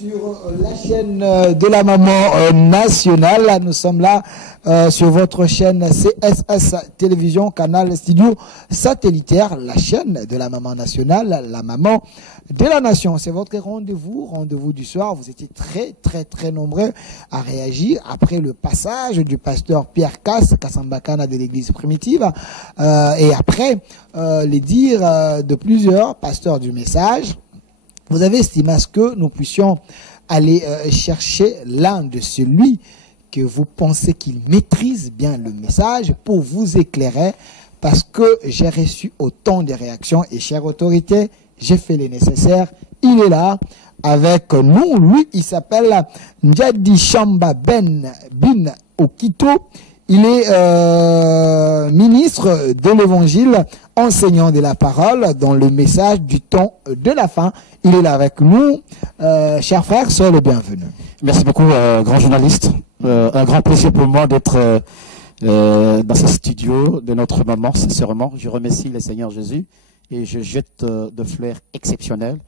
sur la chaîne de la Maman Nationale. Nous sommes là sur votre chaîne CSS Télévision, Canal Studio Satellitaire, la chaîne de la Maman Nationale, la Maman de la Nation. C'est votre rendez-vous du soir. Vous étiez très nombreux à réagir après le passage du pasteur Pierre Kassambakana de l'église primitive et après les dires de plusieurs pasteurs du message. Vous avez estimé à ce que nous puissions aller chercher l'un de celui que vous pensez qu'il maîtrise bien le message pour vous éclairer, parce que j'ai reçu autant de réactions et chère autorité, j'ai fait le nécessaire. Il est là avec nous. Lui, il s'appelle Njadi Shamba Bin Okito. Il est ministre de l'Évangile, enseignant de la parole dans le message du temps de la fin. Il est là avec nous. Chers frères, soyez le bienvenu. Merci beaucoup, grand journaliste. Un grand plaisir pour moi d'être dans ce studio de notre maman, sincèrement. Je remercie le Seigneur Jésus et je jette de fleurs exceptionnelles.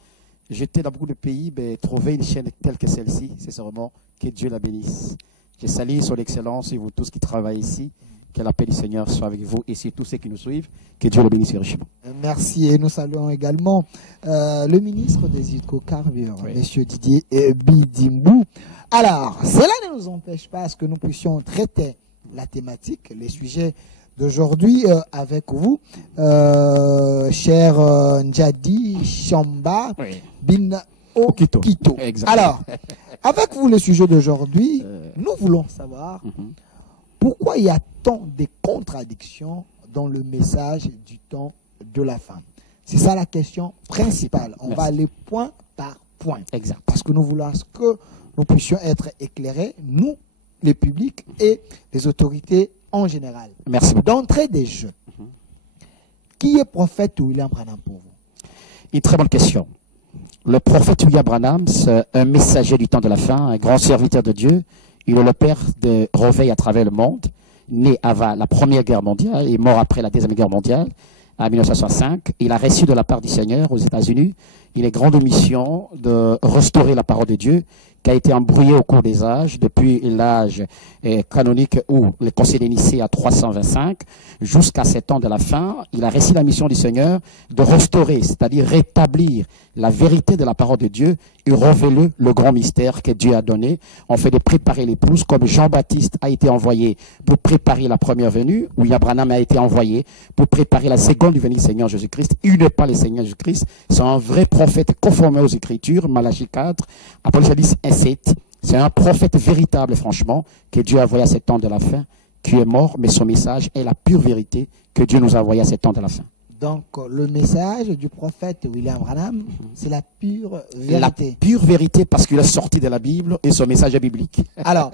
J'étais dans beaucoup de pays, mais trouver une chaîne telle que celle-ci, sincèrement, que Dieu la bénisse. Je salue son excellence et vous tous qui travaillent ici. Que la paix du Seigneur soit avec vous et sur tous ceux qui nous suivent. Que Dieu le bénisse richement. Merci. Et nous saluons également le ministre des hydrocarbures, oui, M. Didier Bidimbu. Alors, cela ne nous empêche pas à ce que nous puissions traiter la thématique, les sujets d'aujourd'hui avec vous, cher Njadi Shamba, oui, Bin Okito. Alors, avec vous, le sujet d'aujourd'hui, nous voulons savoir pourquoi il y a tant de contradictions dans le message du temps de la fin. C'est ça la question principale. On va aller point par point. Exact. Parce que nous voulons que nous puissions être éclairés, nous, les publics et les autorités en général. Merci beaucoup. D'entrée des jeux, qui est prophète William Branham pour vous? Une très bonne question. Le prophète William Branham, c'est un messager du temps de la fin, un grand serviteur de Dieu. Il est le père de réveil à travers le monde, né avant la Première Guerre mondiale et mort après la Deuxième Guerre mondiale, en 1965. Il a reçu de la part du Seigneur aux États-Unis une grande mission de restaurer la parole de Dieu, qui a été embrouillée au cours des âges, depuis l'âge canonique où le Conseil de Nicée à 325, jusqu'à 7 ans de la fin. Il a reçu la mission du Seigneur de restaurer, c'est-à-dire rétablir la vérité de la parole de Dieu et révéler le grand mystère que Dieu a donné. On fait de préparer l'épouse, comme Jean-Baptiste a été envoyé pour préparer la première venue, William Branham a été envoyé pour préparer la seconde venue du Seigneur Jésus-Christ. Il n'est pas le Seigneur Jésus-Christ, c'est un vrai prophète conformé aux Écritures, Malachie 4, Apocalypse 1:7. C'est un prophète véritable, franchement, que Dieu a envoyé à 7 ans de la fin, qui est mort, mais son message est la pure vérité que Dieu nous a envoyé à 7 ans de la fin. Donc, le message du prophète William Branham, c'est la pure vérité. La pure vérité parce qu'il est sorti de la Bible et son message est biblique. Alors,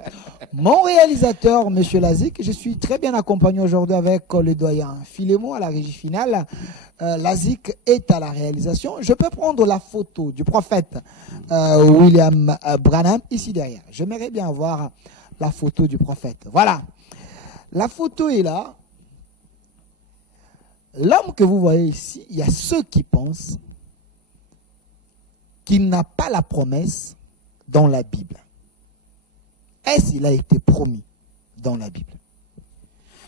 mon réalisateur, M. Lazik, je suis très bien accompagné aujourd'hui avec le doyen Philémon à la régie finale. Lazik est à la réalisation. Je peux prendre la photo du prophète William Branham ici derrière. J'aimerais bien avoir la photo du prophète. Voilà. La photo est là. L'homme que vous voyez ici, il y a ceux qui pensent qu'il n'a pas la promesse dans la Bible. Est-ce qu'il a été promis dans la Bible?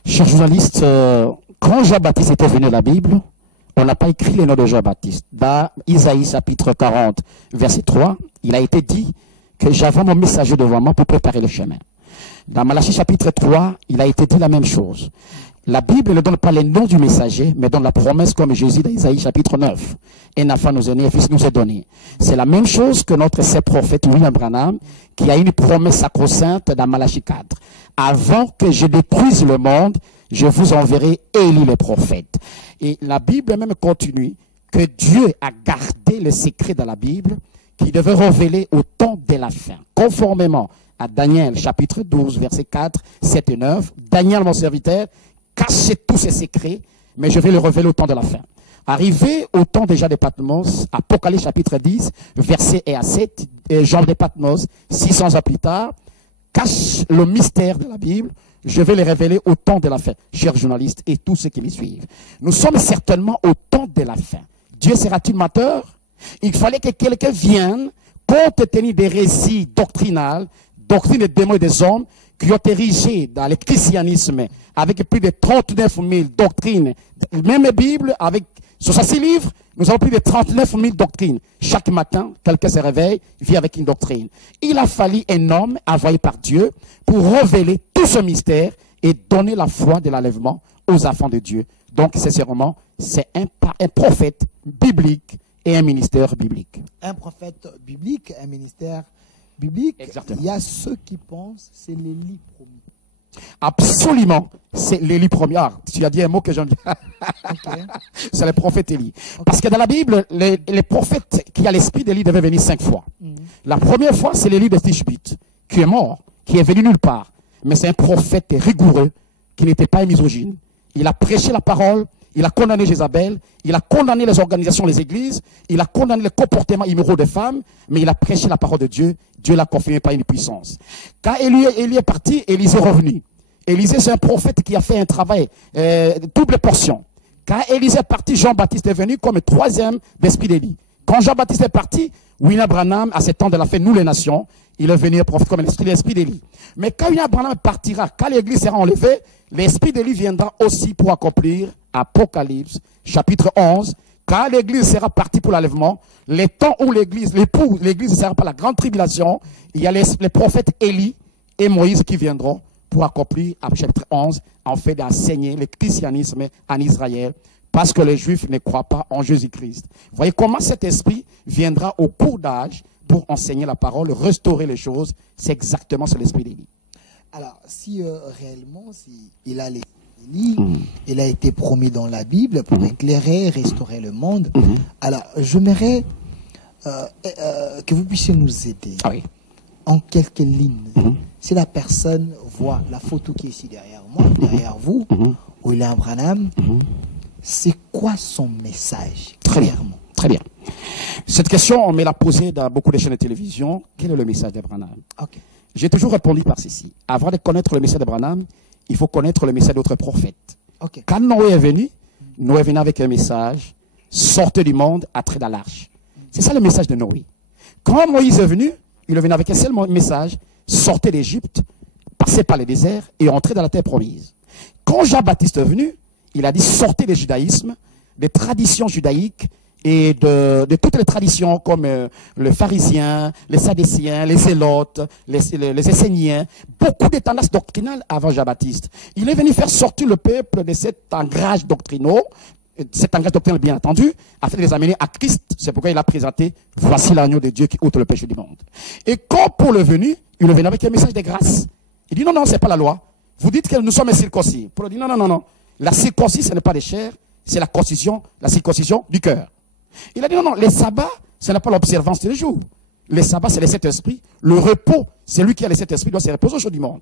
Cher journaliste, quand Jean-Baptiste était venu à la Bible, on n'a pas écrit le nom de Jean-Baptiste. Dans Isaïe chapitre 40, verset 3, il a été dit que j'avais mon messager devant moi pour préparer le chemin. Dans Malachie chapitre 3, il a été dit la même chose. La Bible ne donne pas les noms du messager, mais donne la promesse comme Jésus dans Isaïe chapitre 9. Un enfant nous est né, un fils nous est donné. C'est la même chose que notre saint prophète William Branham, qui a une promesse sacro-sainte dans Malachie 4. Avant que je détruise le monde, je vous enverrai Élie le prophète. Et la Bible même continue que Dieu a gardé le secret dans la Bible qui devait révéler au temps de la fin, conformément à Daniel chapitre 12, verset 4, 7 et 9. Daniel, mon serviteur, cachez tous ces secrets, mais je vais les révéler au temps de la fin. Arrivé au temps déjà de Patmos, Apocalypse chapitre 10, verset 1 à 7, Jean de Patmos, 600 ans plus tard, cache le mystère de la Bible, je vais les révéler au temps de la fin. Chers journalistes et tous ceux qui me suivent, nous sommes certainement au temps de la fin. Dieu sera-t-il menteur? Il fallait que quelqu'un vienne dont tenir des récits doctrinales, doctrines des démons et des hommes, qui ont érigé dans le christianisme avec plus de 39 000 doctrines, même la Bible, avec 66 livres, nous avons plus de 39 000 doctrines. Chaque matin, quelqu'un se réveille, vit avec une doctrine. Il a fallu un homme envoyé par Dieu pour révéler tout ce mystère et donner la foi de l'enlèvement aux enfants de Dieu. Donc, sincèrement, c'est un prophète biblique et un ministère biblique. Un prophète biblique, un ministère biblique. Exactement. Il y a ceux qui pensent c'est l'Élie promis. Absolument, c'est l'Élie premier. Ah, tu as dit un mot que j'aime bien. Okay. C'est le prophète Élie. Okay. Parce que dans la Bible, les prophètes qui a l'esprit d'Élie devaient venir 5 fois. La première fois, c'est l'Élie de Tishbite, qui est mort, qui est venu nulle part. Mais c'est un prophète rigoureux, qui n'était pas un misogyne. Il a prêché la parole, il a condamné Jézabel, il a condamné les organisations, les églises, il a condamné le comportement immoraux des femmes, mais il a prêché la parole de Dieu. Dieu l'a confirmé par une puissance. Quand Élie est parti, Élisée est revenu. Élisée, c'est un prophète qui a fait un travail, double portion. Quand Élisée est parti, Jean-Baptiste est venu comme troisième d'esprit d'Élie. Quand Jean-Baptiste est parti, William Branham, à ce temps de la fête, nous les nations, il est venu prophète comme l'esprit d'Élie. Mais quand William Branham partira, quand l'église sera enlevée, l'esprit d'Élie viendra aussi pour accomplir Apocalypse, chapitre 11. Quand l'église sera partie pour l'enlèvement, les temps où l'église sera par la grande tribulation, il y a les prophètes Élie et Moïse qui viendront pour accomplir, à chapitre 11, en fait d'enseigner le christianisme en Israël, parce que les Juifs ne croient pas en Jésus-Christ. Vous voyez comment cet esprit viendra au cours d'âge pour enseigner la parole, restaurer les choses. C'est exactement sur l'esprit d'Élie. Alors, si réellement, si il a l'esprit d'Élie, il a été promis dans la Bible pour éclairer, restaurer le monde. Alors, j'aimerais que vous puissiez nous aider. Ah oui. En quelques lignes. Si la personne voit la photo qui est ici derrière moi, derrière vous, William Branham, c'est quoi son message? Très bien. Très bien. Cette question, on me l'a posée dans beaucoup de chaînes de télévision. Quel est le message de Branham? Okay. J'ai toujours répondu par ceci. Avant de connaître le message de Branham, il faut connaître le message d'autres prophètes. Okay. Quand Noé est venu avec un message, sortez du monde, entrez dans l'arche. C'est ça le message de Noé. Quand Moïse est venu, il est venu avec un seul message, sortez d'Égypte, passez par le désert et entrez dans la terre promise. Quand Jean-Baptiste est venu, il a dit sortez du judaïsme, des traditions judaïques et de toutes les traditions comme les pharisiens, les sadducéens, les zélotes, les esséniens, beaucoup de tendances doctrinales avant Jean-Baptiste. Il est venu faire sortir le peuple de cet ancrage doctrinal, bien entendu, afin de les amener à Christ. C'est pourquoi il a présenté « Voici l'agneau de Dieu qui ôte le péché du monde ». Et quand Paul est venu, il est venu avec un message de grâce. Il dit « Non, non, ce n'est pas la loi. Vous dites que nous sommes circoncis. » Paul dit « Non, non, non, non. La circoncis, ce n'est pas des chairs, c'est la circoncision du cœur. » Il a dit « Non, non, les sabbats, ce n'est pas l'observance des jours. Les sabbats, c'est les sept esprits. Le repos, c'est lui qui a les sept esprits, doit se reposer au jour du monde. »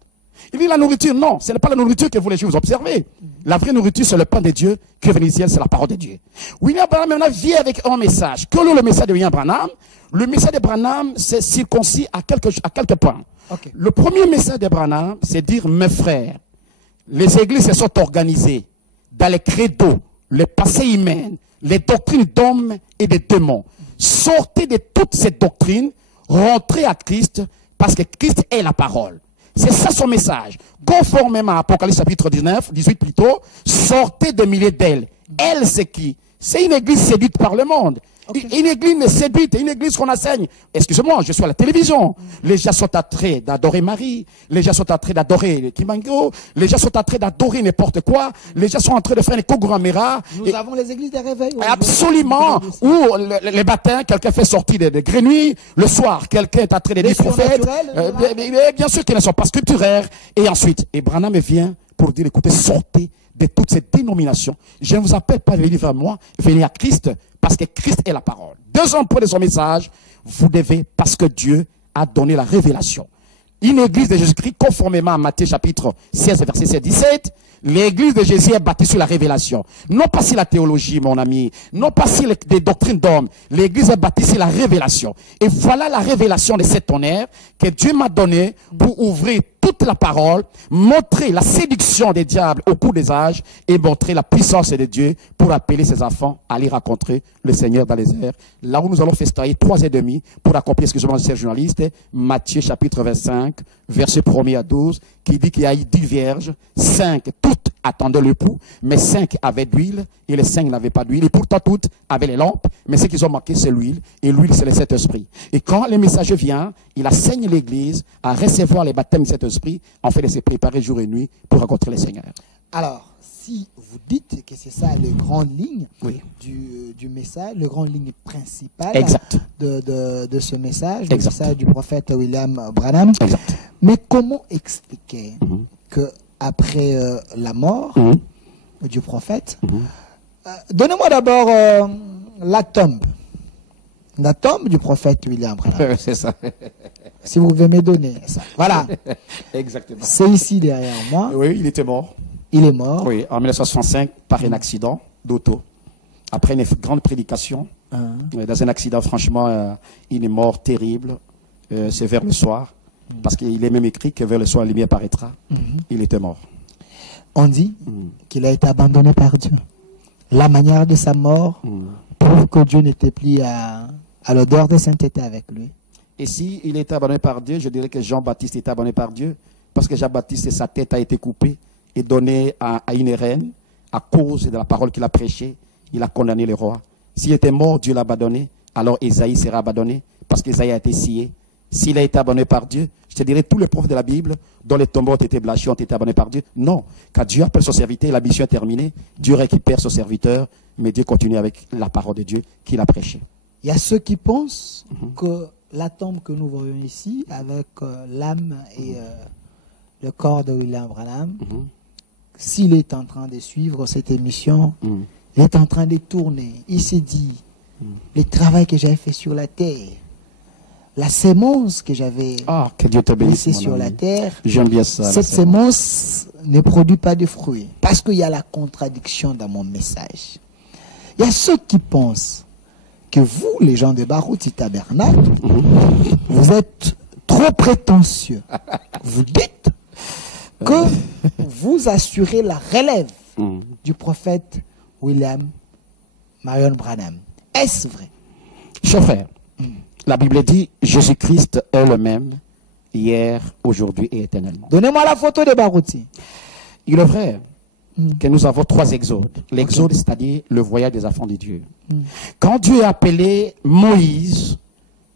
Il dit la nourriture, non, ce n'est pas la nourriture que vous les Juifs observez. La vraie nourriture, c'est le pain de Dieu qui est venu du ciel, c'est la parole de Dieu. William Branham maintenant vient avec un message. Quel est le message de William Branham? Le message de Branham, c'est circoncis à quelques points. Okay. Le premier message de Branham, c'est dire, mes frères, les églises se sont organisées dans les credos, les passés humains, les doctrines d'hommes et de démons. Sortez de toutes ces doctrines, rentrez à Christ, parce que Christ est la parole. C'est ça son message. Conformément à Apocalypse chapitre 18 plutôt, sortez de milliers d'elles. Elle, c'est qui? C'est une église séduite par le monde. Okay. Une église séduite, une église qu'on enseigne. Excusez-moi, je suis à la télévision. Les gens sont attraits d'adorer Marie. Les gens sont attraits d'adorer Kimango. Les gens sont attraits d'adorer n'importe quoi. Les gens sont en train de faire les Koguramera. Nous avons les églises des réveils. Absolument. Ou les matins, quelqu'un fait sortir de grenouilles. Le soir, quelqu'un est en train de dire prophète. Bien sûr qu'ils ne sont pas scripturaires. Et ensuite, Branham vient pour dire, écoutez, sortez de toutes ces dénominations. Je ne vous appelle pas à venir vers moi, venez à Christ, parce que Christ est la parole. Deuxième point de son message, vous devez, parce que Dieu a donné la révélation. Une église de Jésus-Christ, conformément à Matthieu chapitre 16, verset 17, l'église de Jésus est bâtie sur la révélation. Non pas sur la théologie, mon ami, non pas sur des doctrines d'hommes. L'église est bâtie sur la révélation. Et voilà la révélation de cet honneur que Dieu m'a donné pour ouvrir tout toute la parole, montrer la séduction des diables au cours des âges et montrer la puissance de Dieu pour appeler ses enfants à aller rencontrer le Seigneur dans les airs. Là où nous allons festoyer 3 et demi pour accomplir, excusez-moi, chers journalistes, Matthieu chapitre 25, verset 1er à 12, qui dit qu'il y a eu 10 vierges, 5, toutes attendaient l'époux, mais 5 avaient d'huile et les 5 n'avaient pas d'huile. Et pourtant toutes avaient les lampes, mais ce qu'ils ont manqué, c'est l'huile. Et l'huile, c'est le Saint-Esprit. Et quand le messager vient, il enseigne l'Église à recevoir les baptêmes du Saint-Esprit, en fait de se préparer jour et nuit pour rencontrer le Seigneur. Alors, si vous dites que c'est ça les grandes lignes Oui. du message, les grandes lignes principales Exact. de ce message, le Exact. message du prophète William Branham, Exact. mais comment expliquer que après la mort du prophète, donnez-moi d'abord la tombe du prophète William Branham. C'est ça. Si vous pouvez me donner ça. Voilà. Exactement. C'est ici derrière moi. Oui, il était mort. Il est mort. Oui, en 1965, par un accident d'auto. Après une grande prédication, dans un accident, franchement, il est mort terrible. C'est vers le soir. Parce qu'il est même écrit que vers le soir, la lumière paraîtra. Il était mort. On dit qu'il a été abandonné par Dieu. La manière de sa mort prouve que Dieu n'était plus à l'odeur de sainteté avec lui. Et si il était abandonné par Dieu, je dirais que Jean-Baptiste était abandonné par Dieu. Parce que Jean-Baptiste, sa tête a été coupée et donnée à une reine à cause de la parole qu'il a prêchée. Il a condamné le roi. S'il était mort, Dieu l'a abandonné. Alors Ésaïe sera abandonné parce qu'Ésaïe a été scié. S'il a été abandonné par Dieu, je te dirais tous les prophètes de la Bible dont les tombeaux ont été blanchis ont été abandonnés par Dieu. Non, quand Dieu appelle son serviteur, la mission est terminée. Dieu récupère son serviteur, mais Dieu continue avec la parole de Dieu qu'il a prêchée. Il y a ceux qui pensent que la tombe que nous voyons ici, avec l'âme et le corps de William Branham, s'il est en train de suivre cette émission, il est en train de tourner. Il s'est dit, le travail que j'avais fait sur la terre, la sémence que j'avais que Dieu te bénisse, laissée sur la terre, j'aime bien ça. cette sémence ne produit pas de fruits. Parce qu'il y a la contradiction dans mon message. Il y a ceux qui pensent que vous, les gens de Barouti Tabernacle, vous êtes trop prétentieux. Vous dites que vous assurez la relève du prophète William Marion Branham. Est-ce vrai? Cher frère, la Bible dit Jésus-Christ est le même hier, aujourd'hui et éternellement. Donnez-moi la photo de Barouti. Il est vrai que nous avons 3 exodes. L'exode, c'est-à-dire le voyage des enfants de Dieu. Quand Dieu a appelé Moïse,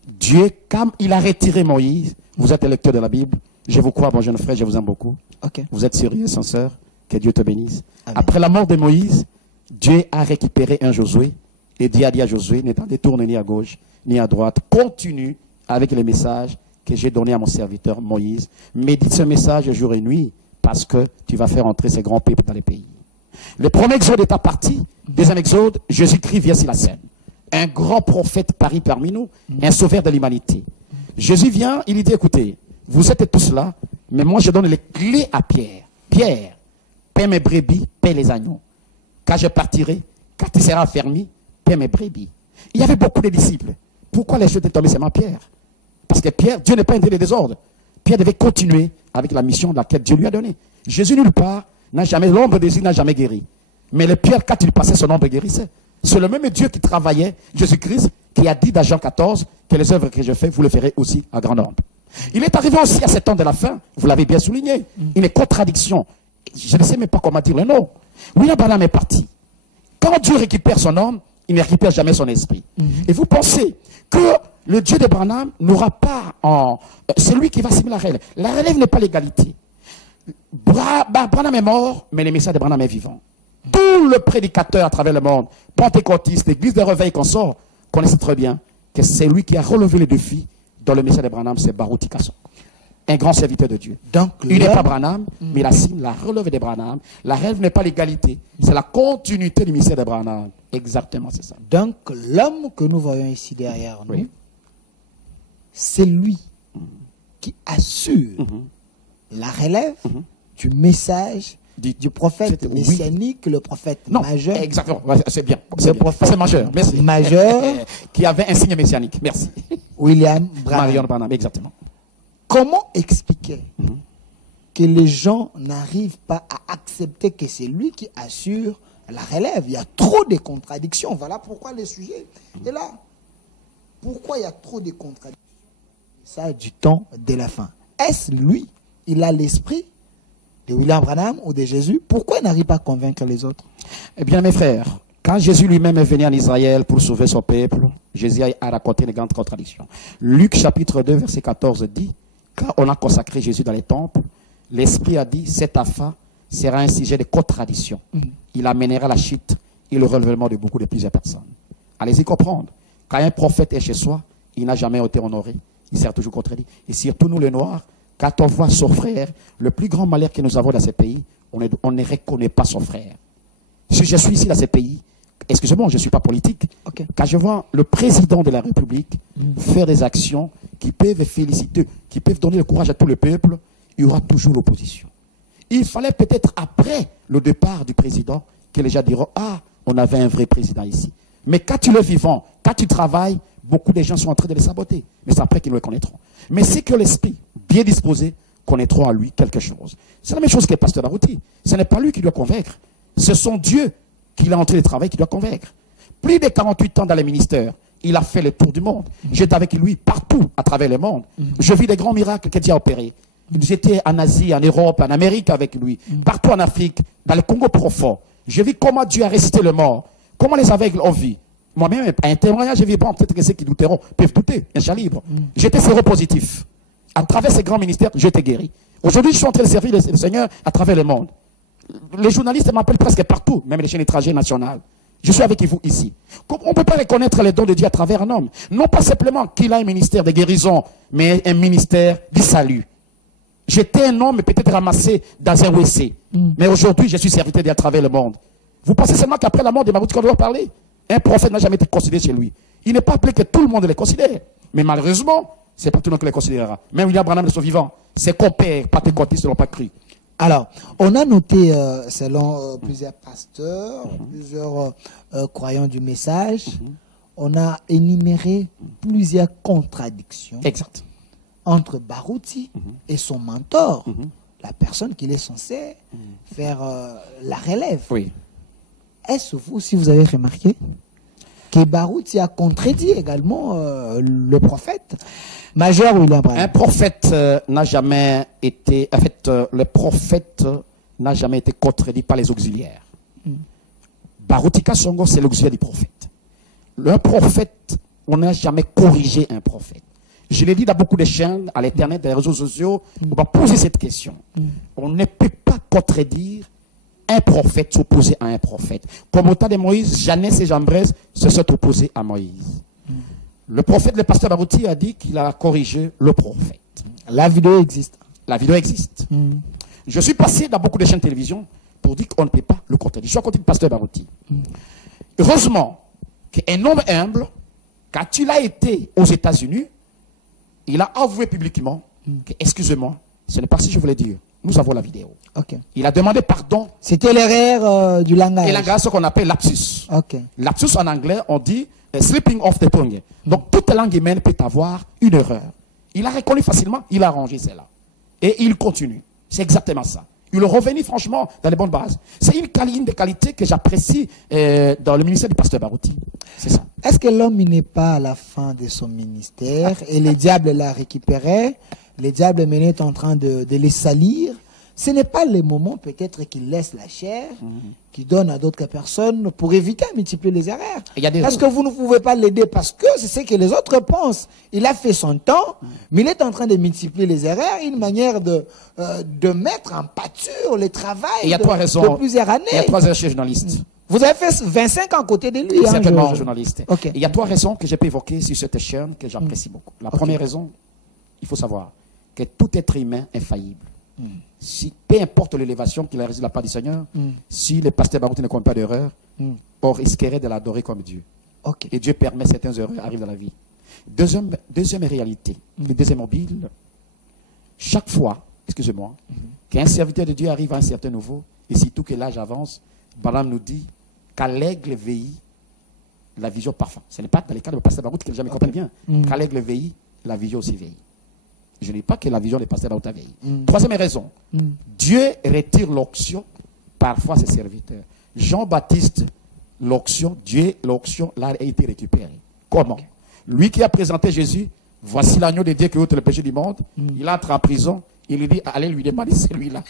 Dieu, quand il a retiré Moïse, vous êtes lecteur de la Bible, je vous crois, mon jeune frère, je vous aime beaucoup. Vous êtes sérieux, sincère, que Dieu te bénisse. Amen. Après la mort de Moïse, Dieu a récupéré un Josué, et Dieu a dit à Josué, ne t'en détourne ni à gauche, ni à droite, continue avec les messages que j'ai donnés à mon serviteur Moïse. Médite ce message jour et nuit, parce que tu vas faire entrer ces grands peuples dans les pays. Le premier exode est parti. Deuxième exode, Jésus-Christ vient sur la scène. Un grand prophète parie parmi nous, un sauveur de l'humanité. Jésus vient, il dit, écoutez, vous êtes tous là, mais moi je donne les clés à Pierre. Pierre, paie mes brebis, paie les agneaux. Quand je partirai, quand tu seras affermi, paie mes brebis. Il y avait beaucoup de disciples. Pourquoi les choses étaient tombées seulement Pierre? Parce que Pierre, Dieu n'est pas un Dieu de désordre. Pierre devait continuer avec la mission de laquelle Dieu lui a donné. Jésus nulle part n'a jamais, l'ombre de Jésus n'a jamais guéri. Mais le Pierre, quand il passait, son ombre guérissait. C'est le même Dieu qui travaillait, Jésus-Christ, qui a dit dans Jean 14 que les œuvres que je fais, vous les ferez aussi à grand nombre. Il est arrivé aussi à ce temps de la fin, vous l'avez bien souligné, une contradiction. Je ne sais même pas comment dire le nom. William Branham est parti. Quand Dieu récupère son homme, il ne récupère jamais son esprit. Et vous pensez que le Dieu de Branham n'aura pas c'est lui qui va s'aimer la relève. La relève n'est pas l'égalité. Branham est mort, mais le message de Branham est vivant. Tout le prédicateur à travers le monde, pentecôtiste, l'église de réveil qu'on sort, connaissent très bien que c'est lui qui a relevé le défi dans le message de Branham, c'est Baruti Kasson. Un grand serviteur de Dieu. Donc, il n'est pas Branham, mais la signe, la relève de Branham. La relève n'est pas l'égalité, c'est la continuité du mystère de Branham. Exactement, c'est ça. Donc, l'homme que nous voyons ici derrière nous, c'est lui qui assure la relève du message du prophète messianique, le prophète majeur. Exactement, c'est bien. C'est majeur, merci. Majeur. Qui avait un signe messianique, merci. William Branham. Marion Branham, exactement. Comment expliquer que les gens n'arrivent pas à accepter que c'est lui qui assure la relève. Il y a trop de contradictions. Voilà pourquoi le sujet est là. Pourquoi il y a trop de contradictions? Ça du temps de la fin. Est-ce lui? Il a l'esprit de William Branham ou de Jésus? Pourquoi il n'arrive pas à convaincre les autres? Eh bien, mes frères, quand Jésus lui-même est venu en Israël pour sauver son peuple, Jésus a raconté une grande contradiction. Luc chapitre 2, verset 14 dit, quand on a consacré Jésus dans les temples, l'Esprit a dit, cet affaire sera un sujet de contradiction. Il amènera la chute et le relèvement de beaucoup de plusieurs personnes. Allez-y comprendre. Quand un prophète est chez soi, il n'a jamais été honoré. Il sert toujours contredit. Et surtout nous les Noirs, quand on voit son frère, le plus grand malheur que nous avons dans ces pays, on ne reconnaît pas son frère. Si je suis ici dans ces pays, excusez-moi, je ne suis pas politique, Okay. quand je vois le président de la République faire des actions qui peuvent féliciter, qui peuvent donner le courage à tout le peuple, il y aura toujours l'opposition. Il fallait peut-être après le départ du président que les gens diront « Ah, on avait un vrai président ici ». Mais quand tu es vivant, quand tu travailles, beaucoup de gens sont en train de les saboter. Mais c'est après qu'ils le connaîtront. Mais c'est que l'esprit, bien disposé, connaîtront à lui quelque chose. C'est la même chose que le pasteur Barouti. Ce n'est pas lui qui doit convaincre. Ce sont Dieu qui l'a entré le travail qui doit convaincre. Plus de 48 ans dans les ministères, il a fait le tour du monde. J'étais avec lui partout à travers le monde. Je vis des grands miracles que Dieu a opérés. J'étais en Asie, en Europe, en Amérique avec lui, partout en Afrique, dans le Congo profond. Je vis comment Dieu a ressuscité le mort, comment les aveugles ont vu. Moi-même, à un témoignage, je vis bon, peut-être que ceux qui douteront peuvent douter, un chat libre. J'étais séropositif. À travers ces grands ministères, j'étais guéri. Aujourd'hui, je suis en train de servir le Seigneur à travers le monde. Les journalistes m'appellent presque partout, même les chaînes étrangères nationales. Je suis avec vous ici. On ne peut pas reconnaître les dons de Dieu à travers un homme. Non pas simplement qu'il a un ministère de guérison, mais un ministère du salut. J'étais un homme peut-être ramassé dans un WC. Mais aujourd'hui, je suis serviteur de Dieu à travers le monde. Vous pensez seulement qu'après la mort de Barouti qu'on doit parler? Un prophète n'a jamais été considéré chez lui. Il n'est pas appelé que tout le monde les considère. Mais malheureusement, ce n'est pas tout le monde qui les considérera. Même William Branham de son vivant. Ses compères pentecôtistes ne l'ont pas cru. Alors, on a noté, selon plusieurs pasteurs, plusieurs croyants du message, on a énuméré plusieurs contradictions Exact. entre Barouti et son mentor, la personne qu'il est censé faire la relève. Oui. Est-ce vous, si vous avez remarqué, que Barouti a contredit également le prophète majeur William Branham? Un prophète n'a jamais été... En fait, le prophète n'a jamais été contredit par les auxiliaires. Barouti Kasongo, c'est l'auxiliaire du prophète. Le prophète, on n'a jamais corrigé un prophète. Je l'ai dit dans beaucoup de chaînes, à l'internet, dans les réseaux sociaux, on va poser cette question. On ne peut pas contredire un prophète s'opposer à un prophète. Comme au temps de Moïse, Jeannès et Jambres se sont opposés à Moïse. Le prophète, le pasteur Barouti a dit qu'il a corrigé le prophète. La vidéo existe. La vidéo existe. Je suis passé dans beaucoup de chaînes de télévision pour dire qu'on ne peut pas le contredire. Je suis à côté du pasteur Barouti. Heureusement qu'un homme humble, quand il a été aux États-Unis, il a avoué publiquement que, excusez-moi, ce n'est pas ce que je voulais dire. Nous avons la vidéo. Okay. Il a demandé pardon. C'était l'erreur du langage. Et langage, ce qu'on appelle lapsus. Okay. Lapsus en anglais, on dit slipping off the tongue. Donc toute langue humaine peut avoir une erreur. Il a reconnu facilement, il a arrangé cela. Et il continue. C'est exactement ça. Il est revenu franchement dans les bonnes bases. C'est une des qualités que j'apprécie dans le ministère du pasteur Barouti. C'est ça. Est-ce que l'homme n'est pas à la fin de son ministère et le diable l'a récupéré? Le diable est en train de les salir. Ce n'est pas le moment peut-être qu'il laisse la chair, qu'il donne à d'autres personnes pour éviter de multiplier les erreurs. Parce que vous ne pouvez pas l'aider parce que c'est ce que les autres pensent. Il a fait son temps, mais il est en train de multiplier les erreurs, une manière de mettre en pâture le travail de plusieurs années. Il y a trois raisons, journaliste. Vous avez fait 25 ans à côté de lui. Certainement, journaliste. Okay. Il y a trois raisons que je peux évoquer sur cette chaîne que j'apprécie beaucoup. La première raison, il faut savoir que tout être humain est faillible. Si, peu importe l'élévation qu'il a réalisée de la part du Seigneur, si le pasteur Barouti ne commet pas d'erreur, on risquerait de l'adorer comme Dieu. Et Dieu permet certaines erreurs arrivent dans la vie. Deuxième réalité, le deuxième mobile, chaque fois, excusez-moi, qu'un serviteur de Dieu arrive à un certain niveau, et surtout que l'âge avance, Balaam nous dit qu'à l'aigle veille, la vision parfaite. Ce n'est pas dans les cas de pasteur Barouti que les gens me comprennent bien. Qu'à l'aigle veille, la vision aussi veille. Je ne dis pas que la vision des pasteurs Baruti a vieilli. Troisième raison, Mm. Dieu retire l'onction parfois à ses serviteurs. Jean-Baptiste, l'onction, l'onction, là, a été récupérée. Comment? Lui qui a présenté Jésus, voici l'agneau de Dieu qui ôte le péché du monde. Il entre en prison. Il lui dit, allez lui demander celui-là.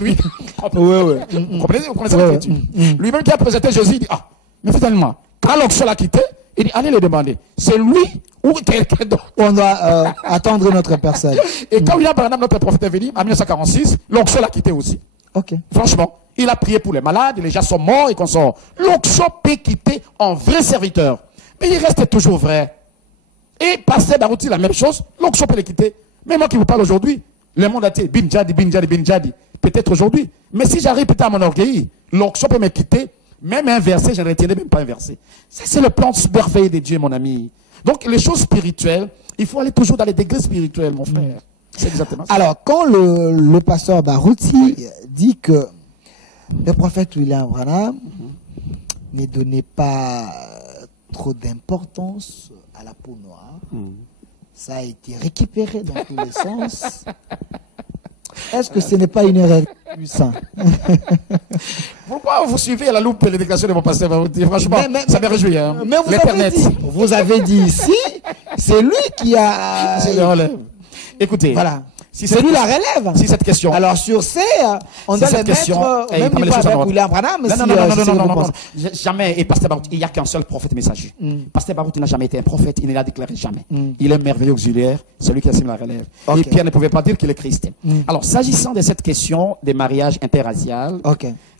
Lui, vous comprenez l'écriture? Lui-même qui a présenté Jésus, il dit, ah, mais finalement, quand l'onction l'a quitté, il dit, allez le demander. C'est lui ou quelqu'un d'autre. On doit attendre notre personne. Et quand William Branham, notre prophète, est venu en 1946, l'onction l'a quitté aussi. Ok. Franchement, il a prié pour les malades, les gens sont morts et qu'on sort. L'onction peut quitter un vrai serviteur. Mais il reste toujours vrai. Et pasteur Baruti, la même chose, l'onction peut les quitter. Mais moi qui vous parle aujourd'hui, le monde a dit bin jadi, bin jadi, bin jadi. Peut-être aujourd'hui. Mais si j'arrive peut-être à mon orgueil, l'onction peut me quitter. Même un verset, je ne retiendrai même pas un verset. Ça, c'est le plan merveilleux de Dieu, mon ami. Donc, les choses spirituelles, il faut aller toujours dans les degrés spirituels, mon frère. C'est exactement ça. Alors, quand le pasteur Baruti dit que le prophète William Branham ne donnait pas trop d'importance à la peau noire, ça a été récupéré dans tous les sens. Est-ce que ce n'est pas une erreur puissante? Pourquoi vous suivez à la loupe les déclarations de mon pasteur Baruti? Franchement, ça me réjouit. Hein. Mais vous avez dit ici, c'est lui qui a... C'est le relève. Écoutez, voilà. Si c'est lui la relève. Si cette question. Alors sur C, on doit les mettre même niveau avec William Branham. Non. Jamais. Et pasteur Baruti, il n'y a qu'un seul prophète messager. Pasteur Baruti n'a jamais été un prophète, il ne l'a déclaré jamais. Il est merveilleux auxiliaire, celui qui assume la relève. Et Pierre ne pouvait pas dire qu'il est Christ. Alors, s'agissant de cette question des mariages interraciaux,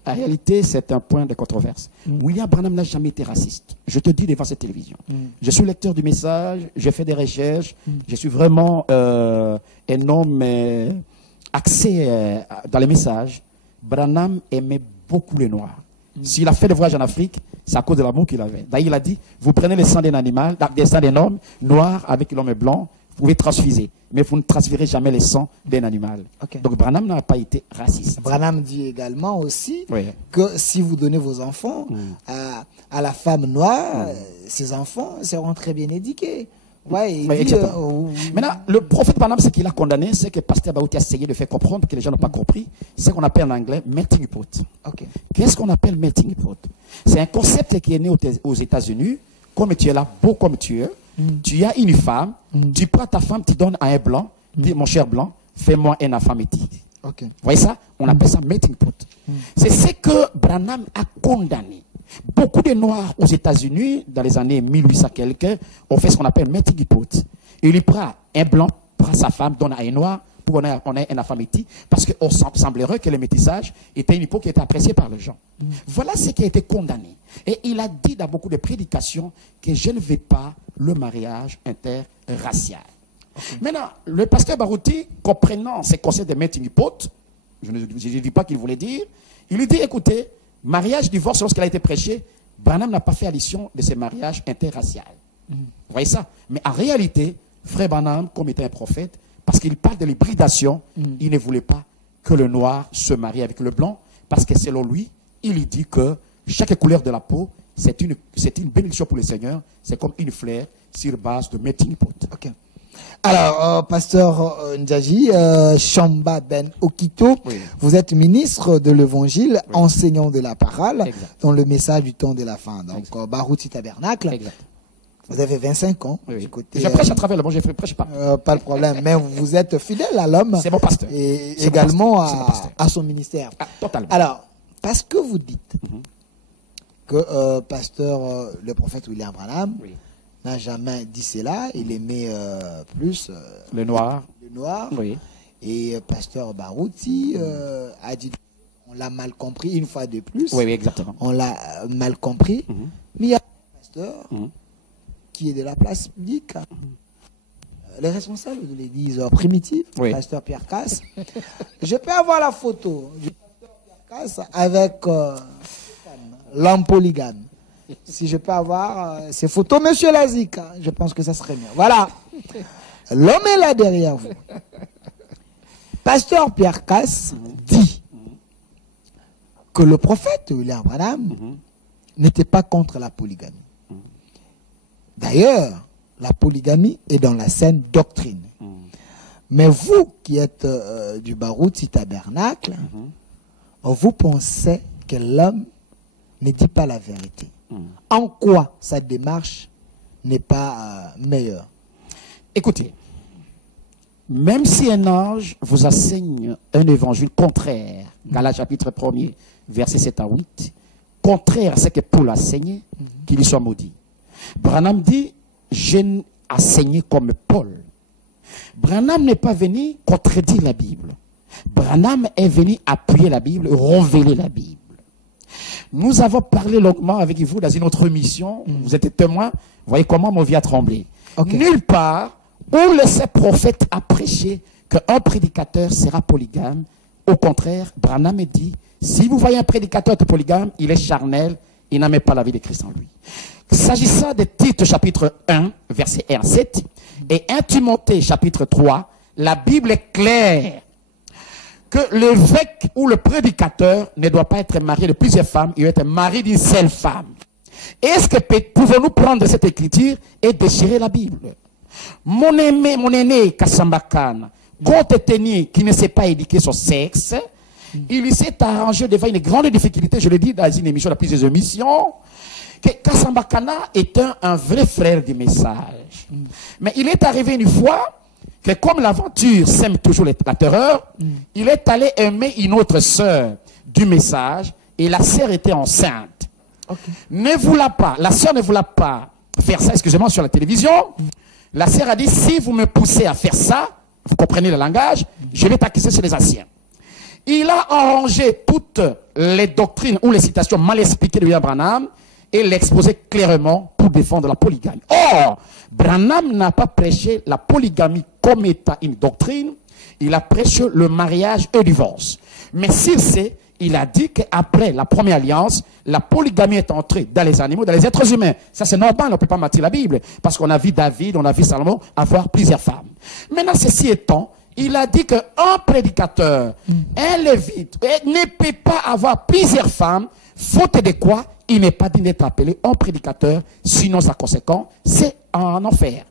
en réalité, c'est un point de controverse. William Branham n'a jamais été raciste. Je te dis devant cette télévision. Je suis lecteur du message, j'ai fait des recherches, je suis vraiment un homme axé dans les messages. Branham aimait beaucoup les Noirs. S'il a fait des voyages en Afrique, c'est à cause de l'amour qu'il avait. D'ailleurs, il a dit, vous prenez le sang d'un animal, des sangs d'un homme noir avec l'homme blanc, vous pouvez transfuser, mais vous ne transférez jamais le sang d'un animal. Donc Branham n'a pas été raciste. Branham dit également aussi que si vous donnez vos enfants à la femme noire, ces enfants seront très bien éduqués. Maintenant, le prophète Branham, ce qu'il a condamné, c'est que pasteur Baruti a essayé de faire comprendre que les gens n'ont pas compris. C'est ce qu'on appelle en anglais melting pot. Qu'est-ce qu'on appelle melting pot? C'est un concept qui est né aux États-Unis. Comme tu es là, beau comme tu es, tu as une femme, tu prends ta femme, tu donnes à un blanc, dis mon cher blanc, fais-moi un affamiti. Vous voyez ça? On appelle ça melting pot. C'est ce que Branham a condamné. Beaucoup de Noirs aux États-Unis, dans les années 1800 quelques, ont fait ce qu'on appelle melting pot. Il prend un blanc, prend sa femme, donne à un noir, pour qu'on ait un affamiti, parce qu'il semblerait que le métissage était une époque qui était appréciée par les gens. Voilà ce qui a été condamné. Et il a dit dans beaucoup de prédications que je ne veux pas le mariage interracial. Maintenant, le pasteur Baruti, comprenant ces concepts de melting pot, je ne dis pas qu'il voulait dire, il lui dit, écoutez, mariage, divorce, lorsqu'il a été prêché, Branham n'a pas fait allusion de ces mariages interraciaux. Vous voyez ça? Mais en réalité, frère Branham, comme était un prophète, parce qu'il parle de l'hybridation, il ne voulait pas que le noir se marie avec le blanc, parce que selon lui, il dit que chaque couleur de la peau, c'est une bénédiction pour le Seigneur, c'est comme une fleur sur base de melting pot. Alors, pasteur Ndjaji, Chamba Ben Okito, vous êtes ministre de l'Évangile, enseignant de la parole, dans le message du temps de la fin. Donc, Baruti Tabernacle. Vous avez 25 ans. Du côté, je prêche à travers le monde, je ne prêche pas. Pas de problème, mais vous êtes fidèle à l'homme. C'est mon pasteur. Et également à son ministère. Totalement. Alors, parce que vous dites que pasteur, le prophète William Branham, n'a jamais dit cela, il aimait plus le noir. Et pasteur Baruti a dit, on l'a mal compris une fois de plus. Oui, exactement. On l'a mal compris. Mais il y a un pasteur qui est de la place publique, les responsables de l'église primitive, pasteur Pierre Casse. Je peux avoir la photo du pasteur Pierre Casse avec l'homme polygame. Si je peux avoir ces photos, monsieur Lazik, je pense que ça serait bien. Voilà. L'homme est là derrière vous. Pasteur Pierre Casse dit que le prophète William Branham n'était pas contre la polygamie. D'ailleurs, la polygamie est dans la saine doctrine. Mais vous qui êtes du Barouti Tabernacle, vous pensez que l'homme ne dit pas la vérité. En quoi sa démarche n'est pas meilleure? Écoutez, même si un ange vous enseigne un évangile contraire, Galates chapitre 1er, versets 7 à 8, contraire à ce que Paul a enseigné, qu'il y soit maudit. Branham dit, j'ai enseigné comme Paul. Branham n'est pas venu contredire la Bible. Branham est venu appuyer la Bible, révéler la Bible. Nous avons parlé longuement avec vous dans une autre émission. Vous êtes témoin. Vous voyez comment mon vie a tremblé. Nulle part où le saint prophète a prêché qu'un prédicateur sera polygame. Au contraire, Branham dit, si vous voyez un prédicateur de polygame, il est charnel, il n'a même pas la vie de Christ en lui. S'agissant de Tite chapitre 1, verset 1 à 7, et 1 Timothée chapitre 3, la Bible est claire que l'évêque ou le prédicateur ne doit pas être marié de plusieurs femmes, il doit être marié d'une seule femme. Est-ce que pouvons-nous prendre cette écriture et déchirer la Bible? Mon aîné Kassambakane, compte tenu qu'il ne sait pas éduquer son sexe, il s'est arrangé devant une grande difficulté, je l'ai dit dans une émission, dans plusieurs émissions, que Kassambakana est un vrai frère du message. Mais il est arrivé une fois que comme l'aventure sème toujours la terreur, il est allé aimer une autre sœur du message et la sœur était enceinte. Ne voulait pas, la sœur ne voulait pas faire ça, excusez-moi, sur la télévision. La sœur a dit, si vous me poussez à faire ça, vous comprenez le langage, je vais t'accuser sur les anciens. Il a arrangé toutes les doctrines ou les citations mal expliquées de William Branham et l'exposé clairement pour défendre la polygamie. Or, Branham n'a pas prêché la polygamie comme étant une doctrine, il a prêché le mariage et le divorce. Mais s'il sait, il a dit qu'après la première alliance, la polygamie est entrée dans les animaux, dans les êtres humains. Ça c'est normal, on ne peut pas mentir la Bible, parce qu'on a vu David, on a vu Salomon avoir plusieurs femmes. Maintenant, ceci étant, il a dit qu'un prédicateur, un lévite, ne peut pas avoir plusieurs femmes, faute de quoi il n'est pas digne d'être appelé un prédicateur, sinon sa conséquence, c'est en enfer.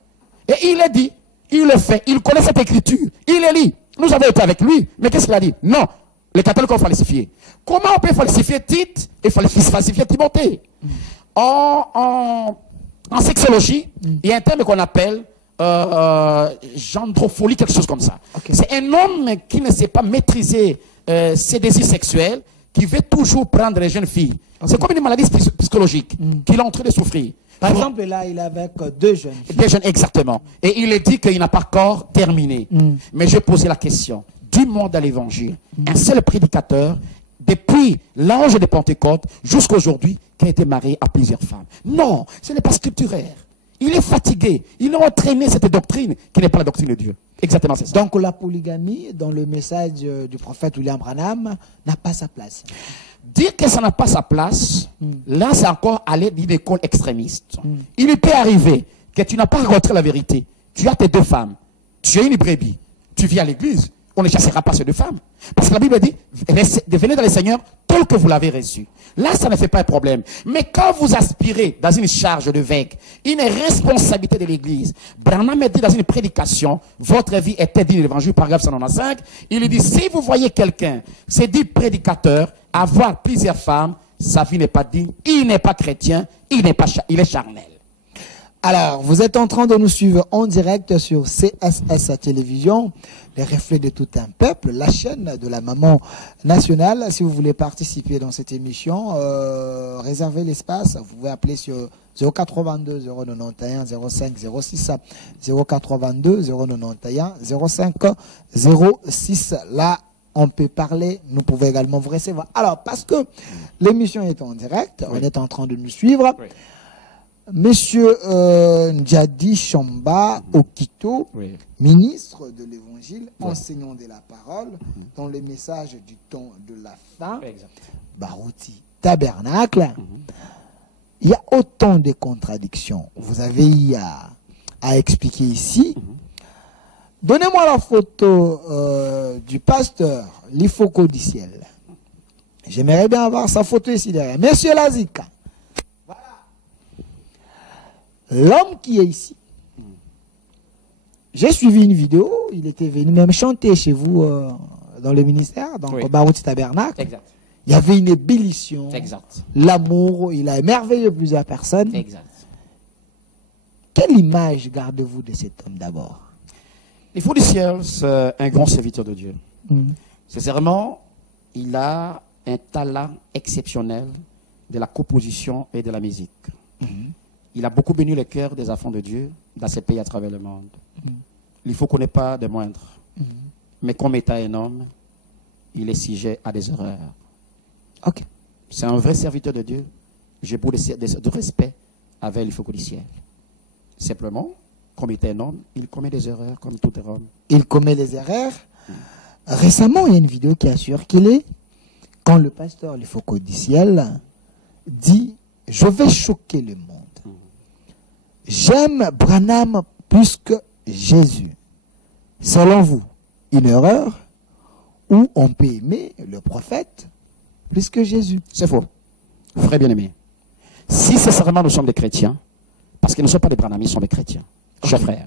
Et il a dit, il le fait, il connaît cette écriture, il le lit. Nous avons été avec lui, mais qu'est-ce qu'il a dit? Non, les catholiques ont falsifié. Comment on peut falsifier Tite et falsifier Timothée? En sexologie, il y a un terme qu'on appelle gendropholie, quelque chose comme ça. C'est un homme qui ne sait pas maîtriser ses désirs sexuels, qui veut toujours prendre les jeunes filles. C'est comme une maladie psychologique qu'il est en train de souffrir. Par exemple, là, il est avec deux jeunes filles. Des jeunes, exactement. Et il a dit qu'il n'a pas encore terminé. Mais je posais la question. Du monde à l'évangile, un seul prédicateur, depuis l'ange de Pentecôte jusqu'à aujourd'hui, qui a été marié à plusieurs femmes. Non, ce n'est pas scripturaire. Il est fatigué. Il a entraîné cette doctrine qui n'est pas la doctrine de Dieu. Exactement, c'est ça. Donc la polygamie, dans le message du prophète William Branham, n'a pas sa place. Dire que ça n'a pas sa place, là c'est encore aller d'une école extrémiste. Il peut arriver que tu n'as pas rencontré la vérité. Tu as tes deux femmes. Tu as une brebis. Tu viens à l'église. On ne chassera pas ces deux femmes. Parce que la Bible dit, venez dans le Seigneur tel que vous l'avez reçu. Là, ça ne fait pas un problème. Mais quand vous aspirez dans une charge de veille, une responsabilité de l'église, Branham a dit dans une prédication, votre vie était digne de l'évangile, paragraphe 195, il dit, si vous voyez quelqu'un, c'est dit prédicateur, avoir plusieurs femmes, sa vie n'est pas digne, il n'est pas chrétien, il est charnel. Alors, vous êtes en train de nous suivre en direct sur CSS Télévision, les reflets de tout un peuple, la chaîne de la maman nationale. Si vous voulez participer dans cette émission, réservez l'espace. Vous pouvez appeler sur 082 091 05 06, 082 091 05 06. Là, on peut parler, nous pouvons également vous recevoir. Alors, parce que l'émission est en direct, on est en train de nous suivre. Oui. Monsieur Ndjadi Chamba Okito, ministre de l'Évangile, enseignant de la parole, dans le message du temps de la fin, Barouti Tabernacle, il y a autant de contradictions. Vous avez eu à expliquer ici. Donnez-moi la photo du pasteur Lifoko du ciel. J'aimerais bien avoir sa photo ici derrière. Monsieur Lazika. L'homme qui est ici, J'ai suivi une vidéo, il était venu même chanter chez vous dans le ministère, donc au Barouti Tabernacle. Exact. Il y avait une ébullition. Exact. L'amour, il a émerveillé plusieurs personnes. Exact. Quelle image gardez-vous de cet homme d'abord? Il faut du ciel, c'est un grand serviteur de Dieu. Sincèrement, il a un talent exceptionnel de la composition et de la musique. Il a beaucoup béni le cœur des enfants de Dieu dans ces pays à travers le monde. Il faut qu'on n'ait pas de moindre. Mais comme étant un homme, il est sujet à des erreurs. Ok. C'est un vrai serviteur de Dieu. J'ai beaucoup de respect avec le faucon du ciel. Simplement, comme étant un homme, il commet des erreurs comme tout homme. Il commet des erreurs. Récemment, il y a une vidéo qui assure qu'il est, quand le pasteur le faucon du ciel dit « Je vais choquer le monde. J'aime Branham plus que Jésus. » Selon vous, une erreur ou on peut aimer le prophète plus que Jésus? C'est faux. Frère bien-aimé, si sincèrement nous sommes des chrétiens, parce que nous ne sommes pas des Branham, nous sommes des chrétiens, chers frères,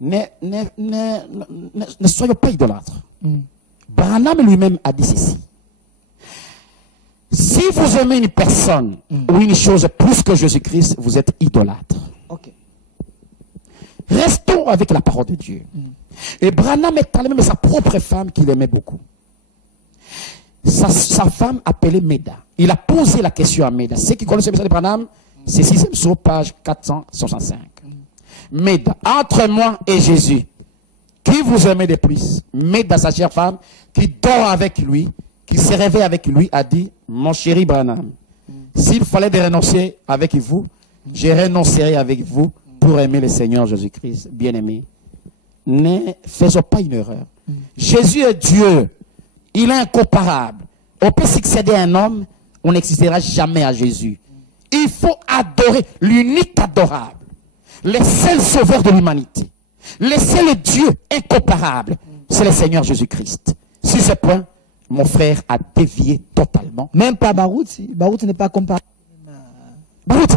ne soyons pas idolâtres. Branham lui-même a dit ceci. Si vous aimez une personne ou une chose plus que Jésus-Christ, vous êtes idolâtre. Ok. Restons avec la parole de Dieu. Et Branham est allé même sa propre femme qu'il aimait beaucoup. Sa femme appelée Meda. Il a posé la question à Meda. Ceux qui connaissent le message de Branham, c'est 6e sur page 465. Meda, entre moi et Jésus, qui vous aimez de plus? Meda, sa chère femme, qui dort avec lui, qui se réveille avec lui, a dit, mon chéri Branham, s'il fallait de renoncer avec vous, je renoncerai avec vous pour aimer le Seigneur Jésus-Christ. Bien-aimé, ne faisons pas une erreur. Jésus est Dieu. Il est incomparable. On peut succéder à un homme, on n'existera jamais à Jésus. Il faut adorer l'unique adorable, le seul sauveur de l'humanité, le seul Dieu incomparable, c'est le Seigneur Jésus-Christ. Sur ce point, mon frère a dévié totalement. Même pas Barouti. Barouti n'est pas comparable. Barouti.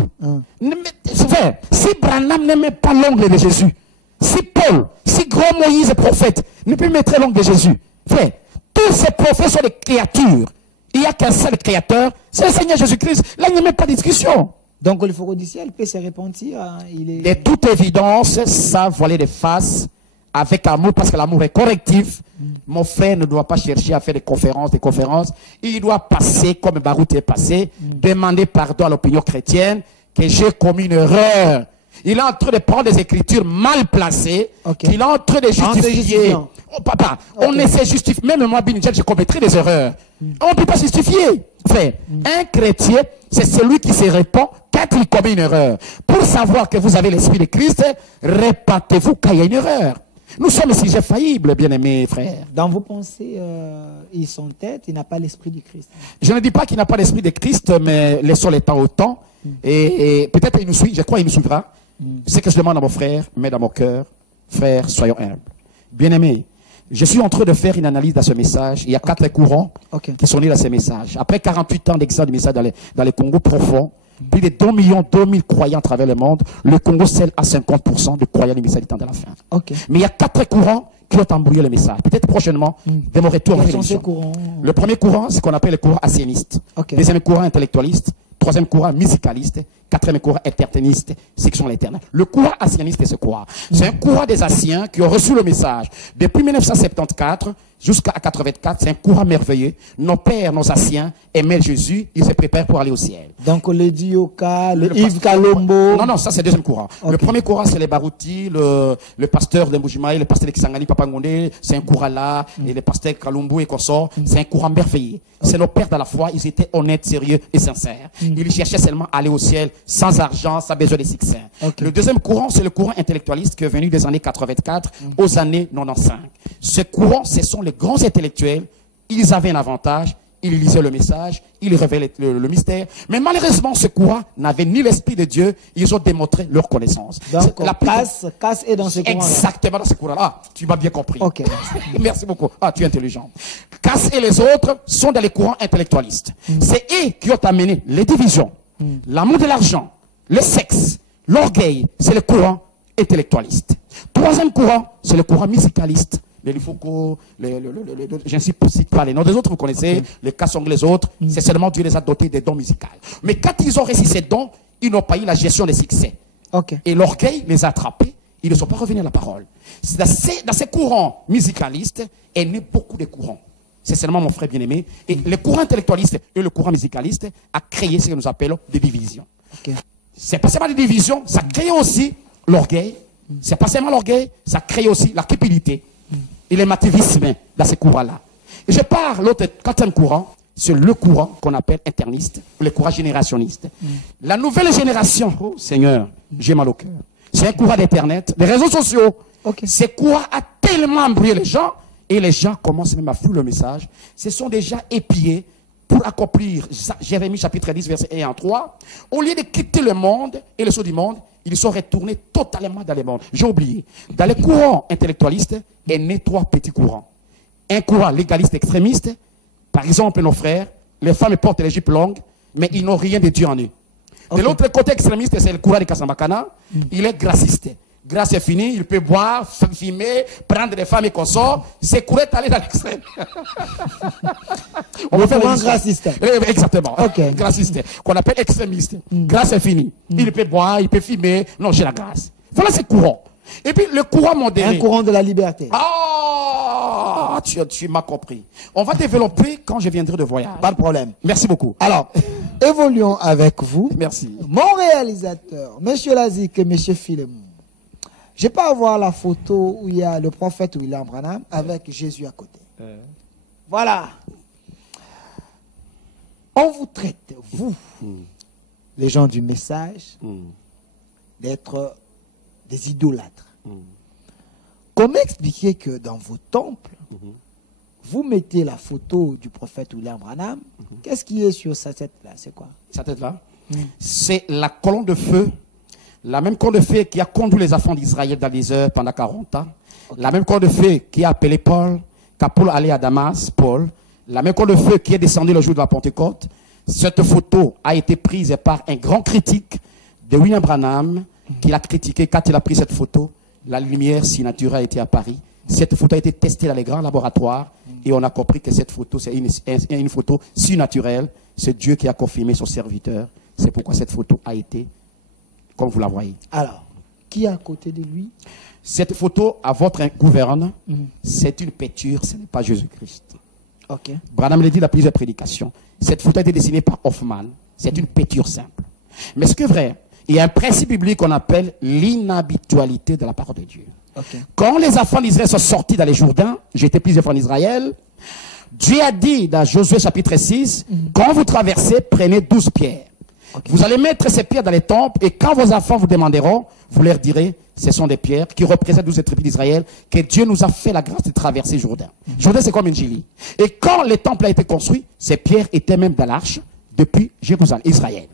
Si Branham n'aimait pas l'ongle de Jésus, si Paul, si grand Moïse prophète ne peut mettre l'ongle de Jésus, frère, tous ces prophètes sont des créatures. Il n'y a qu'un seul créateur, c'est le Seigneur Jésus-Christ. Là, il n'y a même pas de discussion. Donc le faucon du ciel peut se repentir. De toute évidence, ça voiler des faces avec amour, parce que l'amour est correctif. Mon frère ne doit pas chercher à faire des conférences. Il doit passer, comme Barouti est passé, demander pardon à l'opinion chrétienne, que j'ai commis une erreur. Il est en train de prendre des écritures mal placées, qu'il est en train de justifier. Oh, papa, on essaie de justifier. Même moi, Binidjel, je commettrai des erreurs. On ne peut pas justifier. Frère, un chrétien, c'est celui qui se répand quand il commet une erreur. Pour savoir que vous avez l'esprit de Christ, répentez-vous quand il y a une erreur. Nous sommes sujets faillibles, bien-aimés frères. Dans vos pensées, ils sont tête, il n'a pas l'esprit du Christ. Je ne dis pas qu'il n'a pas l'esprit de Christ, mais laissons les temps au temps. Et peut-être il nous suit, je crois qu'il nous suivra. C'est ce que je demande à mon frère, mais dans mon cœur, frère, soyons humbles. Bien-aimés, je suis en train de faire une analyse dans ce message. Il y a 4 courants qui sont nés dans ce message. Après 48 ans d'existence du message dans les Congos profonds, plus de 2 millions, 2000 croyants à travers le monde, le Congo scelle à 50% de croyants du message du temps de la fin. Mais il y a 4 courants qui ont embrouillé le message. Peut-être prochainement, de mon retour en réflexion. Le premier courant, c'est ce qu'on appelle le courant asséniste. Deuxième courant intellectualiste. Troisième courant musicaliste. Quatrième courant éterniste. C'est qui sont l'éternel. Le courant asséniste, c'est ce courant. C'est un courant des Anciens qui ont reçu le message. Depuis 1974 jusqu'à 84, c'est un courant merveilleux. Nos pères, nos Anciens aimaient Jésus. Ils se préparent pour aller au ciel. Donc le Dioka, le Yves Kalombo. Non, ça c'est le deuxième courant. Le premier courant, c'est les Barouti, le pasteur de Mbujimaï, le pasteur de Kisangani, Papa Ngondé. C'est un courant là. Et le pasteur Kalumbu et Korsor. C'est un courant merveilleux. C'est nos pères dans la foi. Ils étaient honnêtes, sérieux et sincères. Ils cherchaient seulement à aller au ciel sans argent, sans besoin de succès. Le deuxième courant, c'est le courant intellectualiste qui est venu des années 84 aux années 95. Ce courant, ce sont les grands intellectuels. Ils avaient un avantage. Ils lisaient le message, ils révélaient le mystère. Mais malheureusement, ce courant n'avait ni l'esprit de Dieu. Ils ont démontré leur connaissance. Donc, Casse est dans ce courant. Exactement dans ce courant. Ah, tu m'as bien compris. Merci beaucoup. Ah, tu es intelligent. Casse et les autres sont dans les courants intellectualistes. C'est eux qui ont amené les divisions, l'amour de l'argent, le sexe, l'orgueil. C'est le courant intellectualiste. Troisième courant, c'est le courant musicaliste. Mais il faut que, j'insiste pour citer pas les noms des autres, vous connaissez, les Kassong, les autres, c'est seulement Dieu les a dotés des dons musicaux. Mais quand ils ont réussi ces dons, ils n'ont pas eu la gestion des succès. Et l'orgueil les a attrapés, ils ne sont pas revenus à la parole. Dans ces courants musicalistes, est né beaucoup de courants. C'est seulement mon frère bien-aimé. Et le courant intellectualiste et le courant musicaliste a créé ce que nous appelons des divisions. C'est pas seulement des divisions, ça crée aussi l'orgueil. C'est pas seulement l'orgueil, ça crée aussi la cupidité. Et le mativisme dans ces courants-là. Et je parle, l'autre quatrième courant, c'est le courant qu'on appelle interniste, le courant générationniste. La nouvelle génération, oh Seigneur, j'ai mal au cœur. C'est un courant d'Internet, des réseaux sociaux. Ce courant a tellement embrouillé les gens, et les gens commencent même à fouiller le message. Ce sont des gens épiés pour accomplir Jérémie chapitre 10, verset 1 à 3. Au lieu de quitter le monde et le sceau du monde, ils sont retournés totalement dans le monde. J'ai oublié. Dans les courants intellectualistes, est né 3 petits courants. Un courant légaliste extrémiste. Par exemple, nos frères, les femmes portent les jupes longues, mais ils n'ont rien de Dieu en eux. De l'autre côté extrémiste, c'est le courant de Kasambakana. Il est graciste. Grâce est finie, il peut boire, fumer, prendre des femmes et consorts. C'est courant d'aller dans l'extrême. On va faire un graciste. Exactement. Graciste. Qu'on appelle extrémiste. Grâce est finie. Il peut boire, il peut fumer. Non, j'ai la grâce. Voilà ces courants. Et puis le courant modéré. Un courant de la liberté. Ah, tu m'as compris. On va développer quand je viendrai de voyage. Pas de problème. Merci beaucoup. Alors, évoluons avec vous. Merci. Mon réalisateur, M. Lazik et M. Philemon. Je peux avoir la photo où il y a le prophète William Branham avec Jésus à côté. Voilà. On vous traite, vous, les gens du message, d'être des idolâtres. Comment expliquer que dans vos temples, vous mettez la photo du prophète William Branham? Qu'est-ce qui est sur sa tête-là? C'est quoi? Sa tête-là? C'est la colonne de feu. La même colonne de feu qui a conduit les enfants d'Israël dans les heures pendant 40 ans. La même colonne de feu qui a appelé Paul, quand Paul allait à Damas, Paul. La même colonne de feu qui est descendue le jour de la Pentecôte. Cette photo a été prise par un grand critique de William Branham, qui l'a critiqué. Quand il a pris cette photo, la lumière surnaturelle a été à Paris. Cette photo a été testée dans les grands laboratoires et on a compris que cette photo, c'est une photo surnaturelle. C'est Dieu qui a confirmé son serviteur. C'est pourquoi cette photo a été comme vous la voyez. Alors, qui est à côté de lui? Cette photo, à votre gouverne, c'est une peinture, ce n'est pas Jésus-Christ. Branham l'a dit dans plusieurs prédications. Cette photo a été dessinée par Hoffman. C'est une peinture simple. Mais ce qui est vrai, il y a un principe biblique qu'on appelle l'inhabitualité de la parole de Dieu. Quand les enfants d'Israël sont sortis dans les Jourdains, j'étais plusieurs fois en Israël, Dieu a dit dans Josué chapitre 6, quand vous traversez, prenez 12 pierres. Vous allez mettre ces pierres dans les temples et quand vos enfants vous demanderont, vous leur direz, ce sont des pierres qui représentent 12 tribus d'Israël, que Dieu nous a fait la grâce de traverser Jourdain. Jourdain, c'est comme une gilie. Et quand le temple a été construit, ces pierres étaient même dans l'arche depuis Jérusalem, Israël.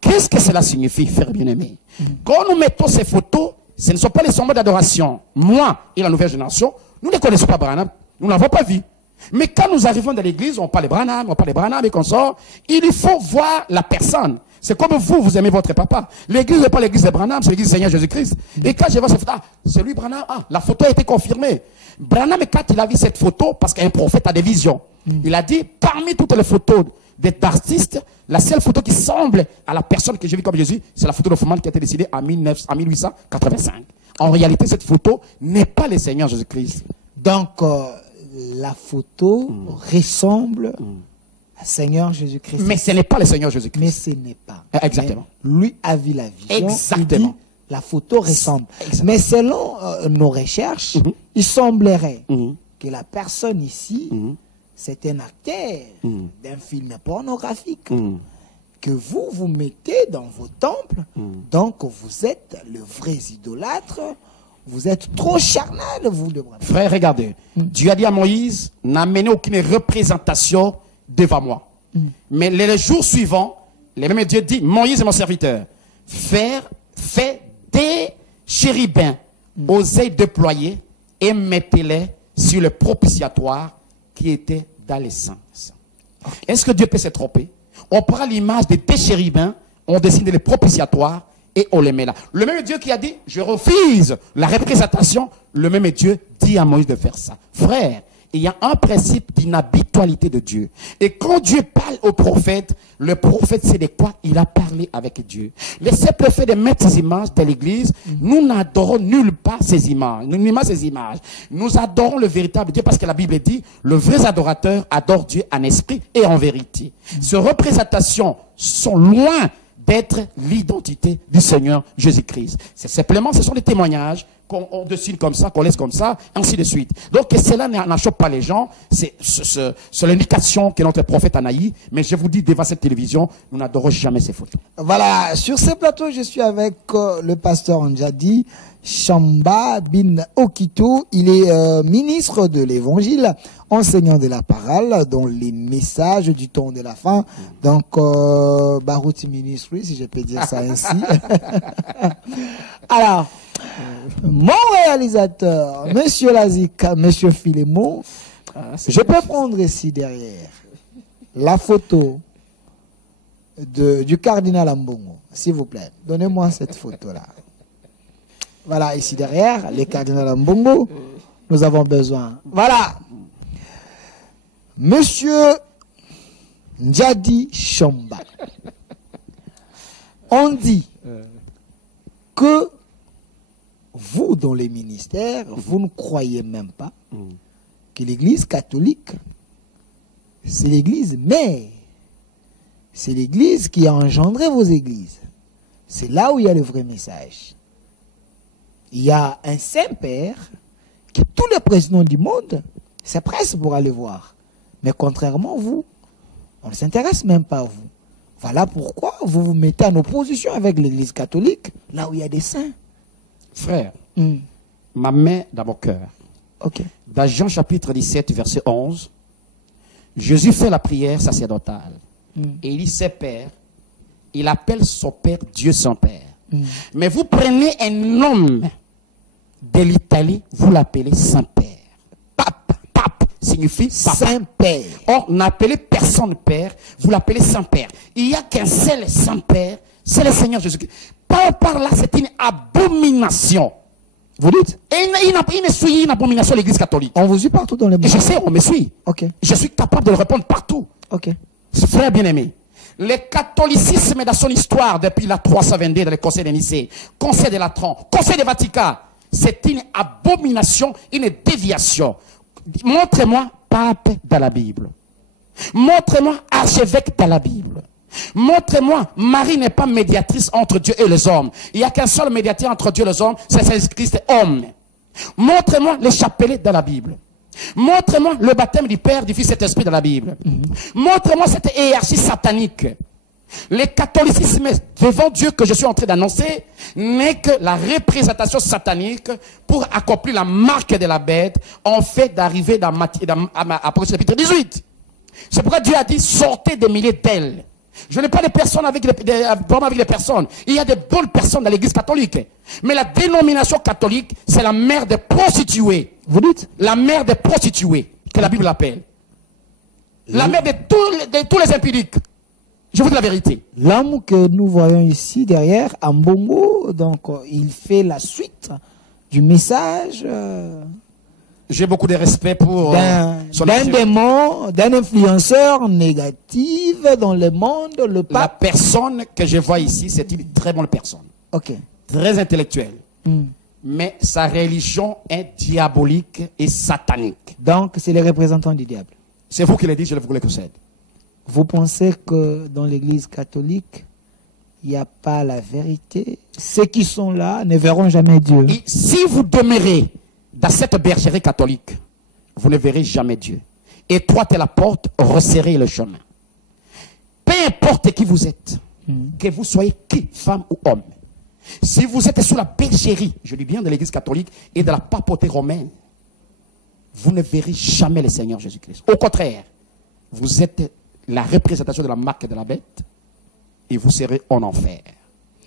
Qu'est-ce que cela signifie, frères bien-aimés? Quand nous mettons ces photos, ce ne sont pas les symboles d'adoration. Moi et la nouvelle génération, nous ne connaissons pas Branham, nous ne l'avons pas vu. Mais quand nous arrivons dans l'église, on parle de Branham et qu'on sort, il faut voir la personne. C'est comme vous, vous aimez votre papa. L'église n'est pas l'église de Branham, c'est l'église du Seigneur Jésus-Christ. Et quand je vois cette photo, c'est lui Branham, la photo a été confirmée. Branham, quand il a vu cette photo, parce qu'un prophète a des visions, il a dit, parmi toutes les photos d'artistes, la seule photo qui semble à la personne que j'ai vue comme Jésus, c'est la photo de Hoffman qui a été décidée en 1885. En réalité, cette photo n'est pas le Seigneur Jésus-Christ. Donc, la photo ressemble à Seigneur Jésus-Christ. Mais ce n'est pas le Seigneur Jésus-Christ. Mais ce n'est pas. Exactement. Mais lui a vu la vision. Exactement. Il dit, la photo ressemble. Mais selon nos recherches, il semblerait que la personne ici, c'est un acteur d'un film pornographique que vous mettez dans vos temples. Donc, vous êtes le vrai idolâtre. Vous êtes trop charnel, vous, le Branham. Frère, regardez. Dieu a dit à Moïse, n'amenez aucune représentation devant moi. Mais les jours suivants, le même Dieu dit, Moïse est mon serviteur. Fais des chérubins aux ailes déployées et mettez-les sur le propitiatoire qui était dans les sens. Est-ce que Dieu peut se tromper? On prend l'image des chérubins, on dessine les propitiatoires et on les met là. Le même Dieu qui a dit, je refuse la représentation, le même Dieu dit à Moïse de faire ça. Frère, il y a un principe d'inhabitualité de Dieu. Et quand Dieu parle au prophète, le prophète sait de quoi il a parlé avec Dieu. Le simple fait de mettre ces images de l'église, nous n'adorons nulle part ces images. Nullement ces images. Nous adorons le véritable Dieu parce que la Bible dit, le vrai adorateur adore Dieu en esprit et en vérité. Ces représentations sont loin d'être l'identité du Seigneur Jésus-Christ. C'est simplement, ce sont des témoignages qu'on dessine comme ça, qu'on laisse comme ça, ainsi de suite. Donc, cela n'achoppe pas les gens. C'est l'indication que notre prophète a naï. Mais je vous dis, devant cette télévision, nous n'adorons jamais ces photos. Voilà, sur ce plateau, je suis avec le pasteur Ndjadi Chamba Bin Okito. Il est ministre de l'Évangile, enseignant de la parole, dont les messages du temps de la fin. Donc, Baruti Ministry, si je peux dire ça ainsi. Alors, mon réalisateur, Monsieur Lazika, Monsieur Philémon, je peux prendre ici derrière la photo du cardinal Ambongo, s'il vous plaît. Donnez-moi cette photo-là. Voilà, ici derrière, le cardinal Ambongo, nous avons besoin. Voilà. Monsieur Ndjadi Chamba. On dit que vous, dans les ministères, vous ne croyez même pas que l'Église catholique, c'est l'Église mère. C'est l'Église qui a engendré vos églises. C'est là où il y a le vrai message. Il y a un Saint-Père que tous les présidents du monde se pressent pour aller voir. Mais contrairement à vous, on ne s'intéresse même pas à vous. Voilà pourquoi vous vous mettez en opposition avec l'Église catholique, là où il y a des saints. Frère, ma main dans mon cœur. Okay. Dans Jean chapitre 17, verset 11, Jésus fait la prière sacerdotale. Et il dit, c'est Père. Il appelle son Père Dieu son Père. Mais vous prenez un homme de l'Italie, vous l'appelez Saint-Père. Pape signifie Saint-Père. Or, n'appelez personne Père, vous l'appelez Saint-Père. Il n'y a qu'un seul Saint-Père, c'est le Seigneur Jésus-Christ. Par là, c'est une abomination. Vous dites? Et il me suit une abomination à l'Église catholique. On vous suit partout dans les mondes. Je sais, on me suit. Okay. Je suis capable de le répondre partout. Okay. Frère bien-aimé, le catholicisme dans son histoire, depuis la 322 dans le Conseil de Nicée, Conseil de Latran, Conseil de Vatican, c'est une abomination, une déviation. Montrez-moi pape dans la Bible. Montrez-moi archevêque dans la Bible. Montrez-moi, Marie n'est pas médiatrice entre Dieu et les hommes. Il n'y a qu'un seul médiateur entre Dieu et les hommes, c'est Jésus-Christ homme. Montrez-moi les chapelets dans la Bible. Montrez-moi le baptême du Père, du Fils et de l'Esprit dans la Bible. Montrez-moi cette hiérarchie satanique. Le catholicisme devant Dieu que je suis en train d'annoncer n'est que la représentation satanique pour accomplir la marque de la bête en fait d'arriver dans Apocalypse chapitre 18. C'est pourquoi Dieu a dit sortez des milliers d'ailes. Je n'ai pas de personnes avec les personnes. Il y a des bonnes personnes dans l'église catholique. Mais la dénomination catholique, c'est la mère des prostituées. Vous dites? La mère des prostituées, que la Bible appelle. La mère de tous les impudiques. Je vous dis la vérité. L'homme que nous voyons ici derrière, Ambongo, donc il fait la suite du message j'ai beaucoup de respect pour d'un démon, d'un influenceur négatif dans le monde, le pape. La personne que je vois ici, c'est une très bonne personne. Ok. Très intellectuelle. Mais sa religion est diabolique et satanique. Donc, c'est les représentants du diable. C'est vous qui le dites, je vous le concède. Vous pensez que dans l'église catholique, il n'y a pas la vérité? Ceux qui sont là ne verront jamais Dieu. Et si vous demeurez dans cette bergerie catholique, vous ne verrez jamais Dieu. Étroite est la porte, resserrez le chemin. Peu importe qui vous êtes, que vous soyez qui, femme ou homme, si vous êtes sous la bergerie, je dis bien de l'église catholique et de la papauté romaine, vous ne verrez jamais le Seigneur Jésus-Christ. Au contraire, vous êtes la représentation de la marque de la bête et vous serez en enfer.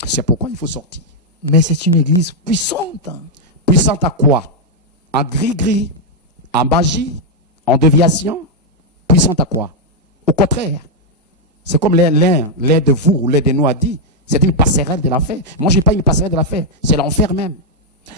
C'est pourquoi il faut sortir. Mais c'est une église puissante. Puissante à quoi? En gris-gris, en magie, en déviation. Puissante à quoi? Au contraire. C'est comme l'un de vous ou l'un de nous a dit, C'est une passerelle de l'enfer. Moi, je n'ai pas une passerelle de l'enfer. C'est l'enfer même.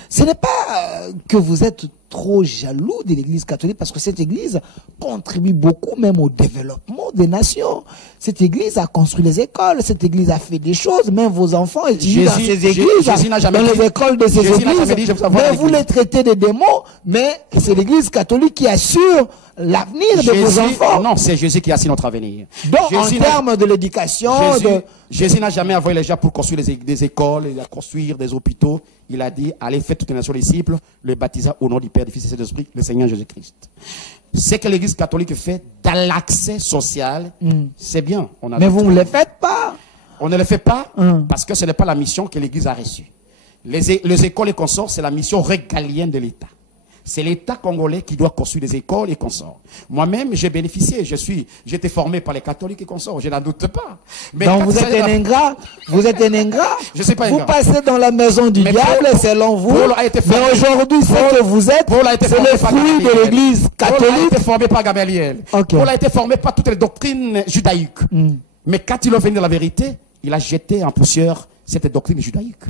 Ce n'est pas que vous êtes trop jaloux de l'Église catholique, parce que cette Église contribue beaucoup même au développement des nations. Cette Église a construit les écoles, cette Église a fait des choses, même vos enfants étudient dans ces églises, dans les écoles de ces églises, mais vous les traitez de démons, mais c'est l'Église catholique qui assure l'avenir de vos enfants. Non, c'est Jésus qui assure notre avenir. Donc, Jésus, en termes de l'éducation... Jésus n'a jamais envoyé les gens pour construire des écoles, et construire des hôpitaux. Il a dit, allez, faites toutes les nations disciples, les baptisant au nom du Père, du Fils et de l'Esprit, le Seigneur Jésus-Christ. Ce que l'Église catholique fait dans l'accès social, c'est bien. Mais vous ne le faites pas. On ne le fait pas parce que ce n'est pas la mission que l'Église a reçue. Les écoles et consorts, c'est la mission régalienne de l'État. C'est l'État congolais qui doit construire des écoles et consorts. Moi-même, j'ai bénéficié. J'étais formé par les catholiques et consorts. Je n'en doute pas. Mais donc vous êtes un ingrat. Vous êtes un ingrat. Je ne sais pas. Vous passez dans la maison du diable, selon vous. Mais aujourd'hui, ce que vous êtes, c'est le fruit de l'Église catholique. Paul a été formé par Gamaliel. Paul a été formé par toutes les doctrines judaïques. Mais quand il est venu de la vérité, il a jeté en poussière cette doctrine judaïque.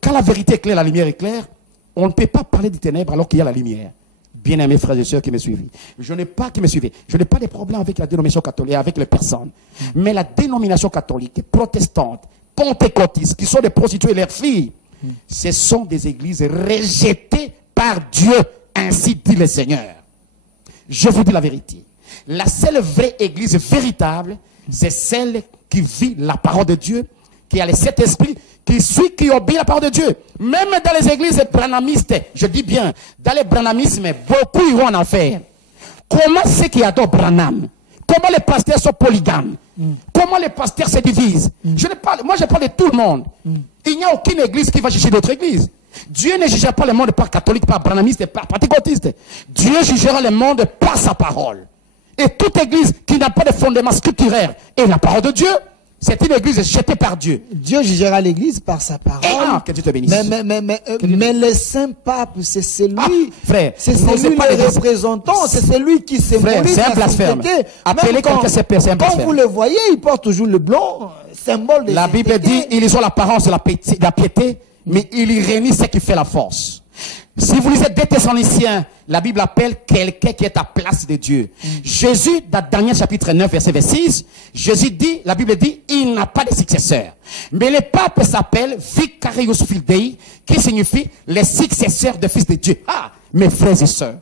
Quand la vérité est claire, la lumière est claire, on ne peut pas parler des ténèbres alors qu'il y a la lumière. Bien-aimés frères et sœurs qui me suivent. Je n'ai pas de problème avec la dénomination catholique, avec les personnes. Mais la dénomination catholique, protestante, pentecôtiste, qui sont des prostituées et leurs filles, ce sont des églises rejetées par Dieu, ainsi dit le Seigneur. Je vous dis la vérité. La seule vraie église véritable, c'est celle qui vit la parole de Dieu, qui a le Saint-Esprit, qui obéit à la parole de Dieu. Même dans les églises branhamistes, je dis bien, dans les branhamismes, beaucoup iront en enfer. Comment ceux qui adorent Branham, comment les pasteurs sont polygames, comment les pasteurs se divisent. Moi je parle de tout le monde. Il n'y a aucune église qui va juger d'autres églises. Dieu ne jugera pas le monde par catholique, par branhamiste, par pentecôtiste. Dieu jugera le monde par sa parole. Et toute église qui n'a pas de fondement scripturaire est la parole de Dieu. C'est une église jetée par Dieu. Dieu jugera l'église par sa parole. Que Dieu te bénisse. Mais le saint pape, c'est celui, frère, c'est celui le représentant, c'est celui qui symbolise c'est un blasphème. Appelez quelqu'un c'est un blasphème. Quand vous le voyez, il porte toujours le blanc, symbole de la Bible dit, ils ont l'apparence de la piété, mais il y réunit ce qui fait la force. Si vous lisez 2 Thessaloniciens, la Bible appelle quelqu'un qui est à place de Dieu. Jésus, dans Daniel chapitre 9, verset 26, Jésus dit, la Bible dit, il n'a pas de successeur. Mais le pape s'appelle Vicarius Fidei, qui signifie le successeur de fils de Dieu. Ah, mes frères et sœurs.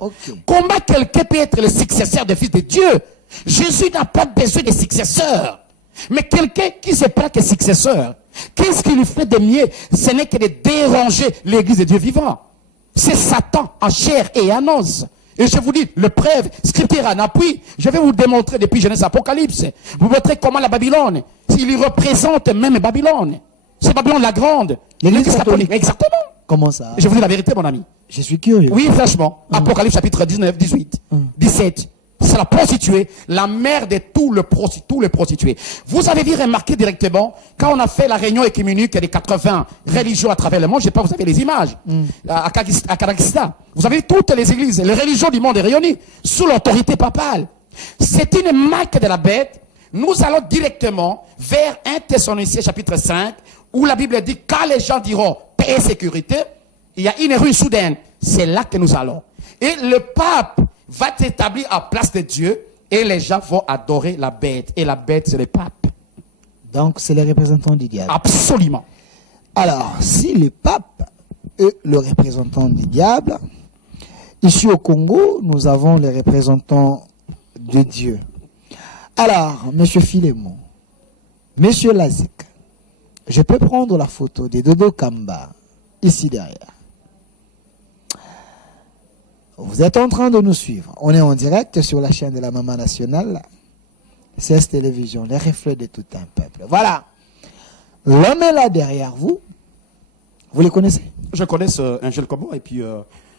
Comment quelqu'un peut être le successeur de fils de Dieu? Jésus n'a pas besoin de successeur. Mais quelqu'un qui se prend que successeur, qu'est-ce qu'il lui fait de mieux? Ce n'est que de déranger l'église de Dieu vivant. C'est Satan en chair et en os. Et je vous dis, le preuve scripture en appui. Je vais vous démontrer depuis Genèse Apocalypse. Vous montrez comment la Babylone, il représente même Babylone. C'est Babylone la grande. L'église catholique. Exactement. Comment ça? Je vous dis la vérité, mon ami. Je suis curieux. Oui, franchement. Apocalypse chapitre 19, 18, 17. C'est la prostituée, la mère de tous les prostitués. Vous avez vu remarquer directement, quand on a fait la réunion écuménique des 80 religions à travers le monde, je sais pas, vous avez les images, à Kazakhstan. Vous avez toutes les églises, les religions du monde réunies, sous l'autorité papale. C'est une marque de la bête. Nous allons directement vers 1 Thessaloniciens chapitre 5, où la Bible dit, quand les gens diront paix et sécurité, il y a une rue soudaine. C'est là que nous allons. Et le pape va s'établir à place de Dieu et les gens vont adorer la bête. Et la bête, c'est le pape. Donc, c'est les représentants du diable. Absolument. Alors, si le pape est le représentant du diable, ici au Congo, nous avons les représentants de Dieu. Alors, M. Philémon, M. Lazik, je peux prendre la photo de Dodo Kamba, ici derrière. Vous êtes en train de nous suivre. On est en direct sur la chaîne de la Maman Nationale. CS Télévision, les reflets de tout un peuple. Voilà. L'homme est là derrière vous. Vous les connaissez? Je connais un jeune Kobo et puis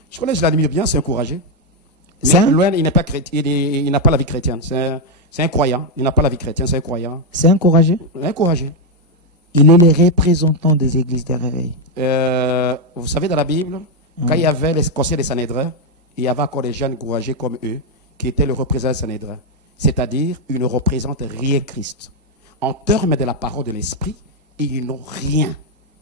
je connais, je l'admire bien, c'est encouragé. C'est Mais loin, il n'est pas chrétien, il n'a pas la vie chrétienne. C'est un croyant. Il n'a pas la vie chrétienne, c'est un croyant. C'est encouragé? Encouragé. Il est le représentant des églises de réveil. Vous savez, dans la Bible, quand il y avait les conseils des Sanhédrins, il y avait encore des jeunes courageux comme eux qui étaient le représentant des Sanhédrins. C'est-à-dire, ils ne représentent rien Christ. En termes de la parole de l'Esprit, ils n'ont rien.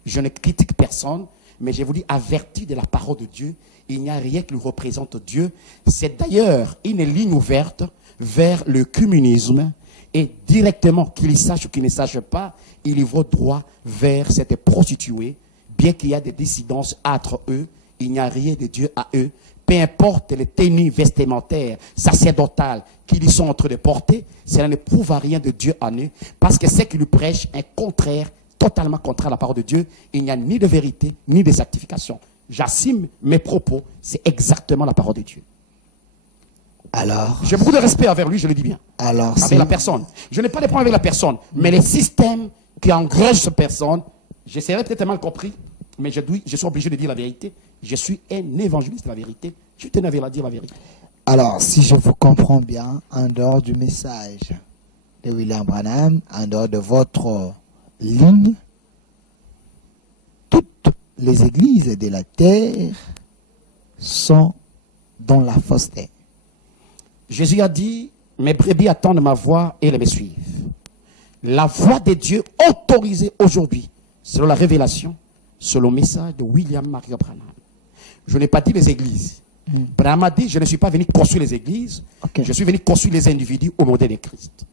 Je ne critique personne, mais je vous dis, averti de la parole de Dieu, il n'y a rien qui représente Dieu. C'est d'ailleurs une ligne ouverte vers le communisme, et directement, qu'ils sachent ou qu'ils ne sachent pas, ils y vont droit vers cette prostituée, bien qu'il y a des dissidences entre eux, il n'y a rien de Dieu à eux. Peu importe les tenues vestimentaires, sacerdotales qu'ils sont en train de porter, cela ne prouve à rien de Dieu en eux, parce que ce qu'ils lui prêchent est contraire, totalement contraire à la parole de Dieu. Il n'y a ni de vérité, ni de sanctification. J'assume mes propos, c'est exactement la parole de Dieu. Alors, j'ai beaucoup de respect envers lui, je le dis bien. Alors, avec la personne. Je n'ai pas de problème avec la personne, mais les systèmes qui engrègent cette personne, j'essaierai peut-être mal compris, mais je suis obligé de dire la vérité. Je suis un évangéliste de la vérité. Je tenais à dire la vérité. Alors, si je vous comprends bien, en dehors du message de William Branham, en dehors de votre ligne, toutes les églises de la terre sont dans la fausseté. Jésus a dit, mes brebis attendent ma voix et elles me suivent. La voix de Dieu autorisée aujourd'hui, selon la révélation, selon le message de William Marion Branham. Je n'ai pas dit les églises. Branham a dit, je ne suis pas venu construire les églises, je suis venu construire les individus au modèle de Christ.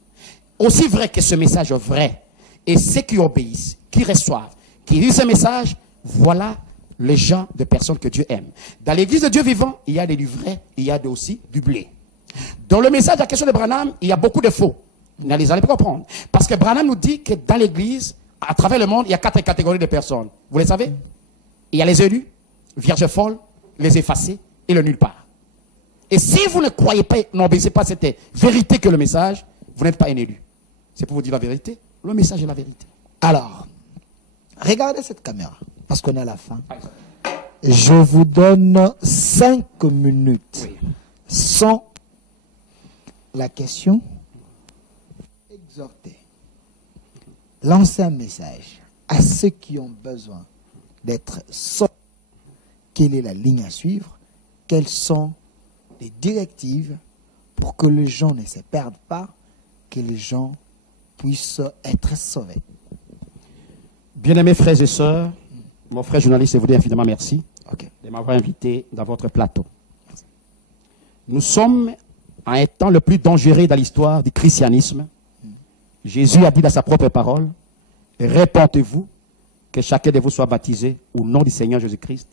Aussi vrai que ce message est vrai, et ceux qui obéissent, qui reçoivent, qui lisent ce message, voilà les gens de personnes que Dieu aime. Dans l'église de Dieu vivant, il y a des livrets, il y a aussi du blé. Dans le message, la question de Branham, il y a beaucoup de faux. Vous n'allez pas comprendre. Parce que Branham nous dit que dans l'église, à travers le monde, il y a 4 catégories de personnes. Vous les savez? Il y a les élus, vierges folles, les effacés et le nulle part. Et si vous ne croyez pas, n'obéissez pas à cette vérité que le message, vous n'êtes pas un élu. C'est pour vous dire la vérité. Le message est la vérité. Alors, regardez cette caméra, parce qu'on est à la fin. Je vous donne 5 minutes sans la question. Exhorter, lancer un message à ceux qui ont besoin d'être sauvés. Quelle est la ligne à suivre? Quelles sont les directives pour que les gens ne se perdent pas, que les gens puissent être sauvés? Bien-aimés frères et sœurs, mon frère journaliste, je vous dis infiniment merci de m'avoir invité dans votre plateau. Nous sommes à un temps le plus dangereux dans l'histoire du christianisme. Jésus a dit dans sa propre parole, répentez-vous, que chacun de vous soit baptisé au nom du Seigneur Jésus-Christ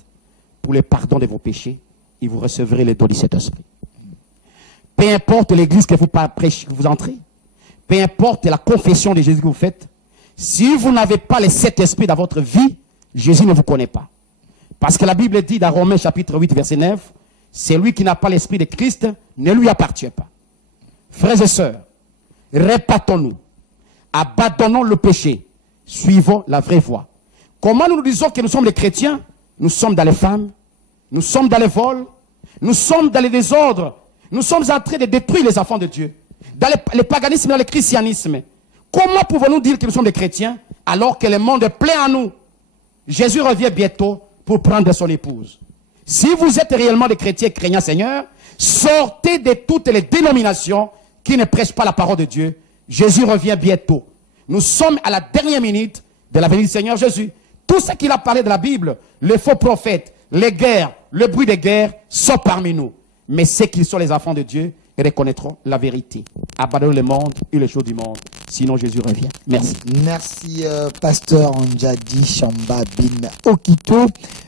pour le pardon de vos péchés et vous recevrez les dons du Saint-Esprit. Peu importe l'église que vous entrez, peu importe la confession de Jésus que vous faites, si vous n'avez pas le Saint-Esprit dans votre vie, Jésus ne vous connaît pas. Parce que la Bible dit dans Romains chapitre 8 verset 9, celui qui n'a pas l'Esprit de Christ ne lui appartient pas. Frères et sœurs, répatons-nous, abandonnons le péché, suivons la vraie voie. Comment nous disons que nous sommes les chrétiens? Nous sommes dans les femmes, nous sommes dans les vols, nous sommes dans les désordres, nous sommes en train de détruire les enfants de Dieu. Dans le paganisme, dans le christianisme. Comment pouvons-nous dire que nous sommes des chrétiens alors que le monde est plein à nous? Jésus revient bientôt pour prendre son épouse. Si vous êtes réellement des chrétiens craignant Seigneur, sortez de toutes les dénominations qui ne prêchent pas la parole de Dieu. Jésus revient bientôt. Nous sommes à la dernière minute de la venue du Seigneur Jésus. Tout ce qu'il a parlé de la Bible, les faux prophètes, les guerres, le bruit des guerres, sont parmi nous. Mais ceux qui sont les enfants de Dieu reconnaîtront la vérité. Abandonnez le monde et les choses du monde. Sinon Jésus revient. Merci. Merci, pasteur Njadi Chamba Bin Okito,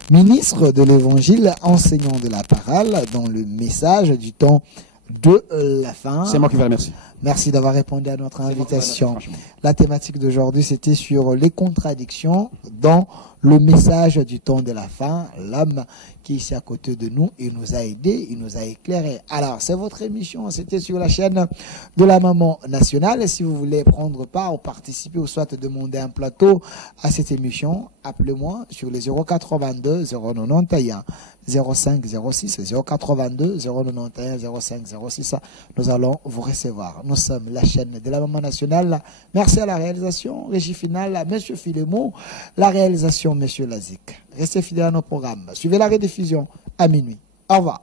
ministre de l'Évangile, enseignant de la parole dans le message du temps de la fin. C'est moi qui vous remercie. Merci d'avoir répondu à notre invitation. La thématique d'aujourd'hui, c'était sur les contradictions dans le message du temps de la fin. L'homme qui est ici à côté de nous, il nous a aidés, il nous a éclairés. Alors, c'est votre émission, c'était sur la chaîne de la Maman Nationale. Et si vous voulez prendre part ou participer ou soit demander un plateau à cette émission, appelez-moi sur les 082 091 05 06 082 091 05 06. Nous allons vous recevoir. Nous sommes la chaîne de la Maman Nationale. Merci à la réalisation, régie finale, à M. Philémon, la réalisation, M. Lazik. Restez fidèles à nos programmes. Suivez la rediffusion à minuit. Au revoir.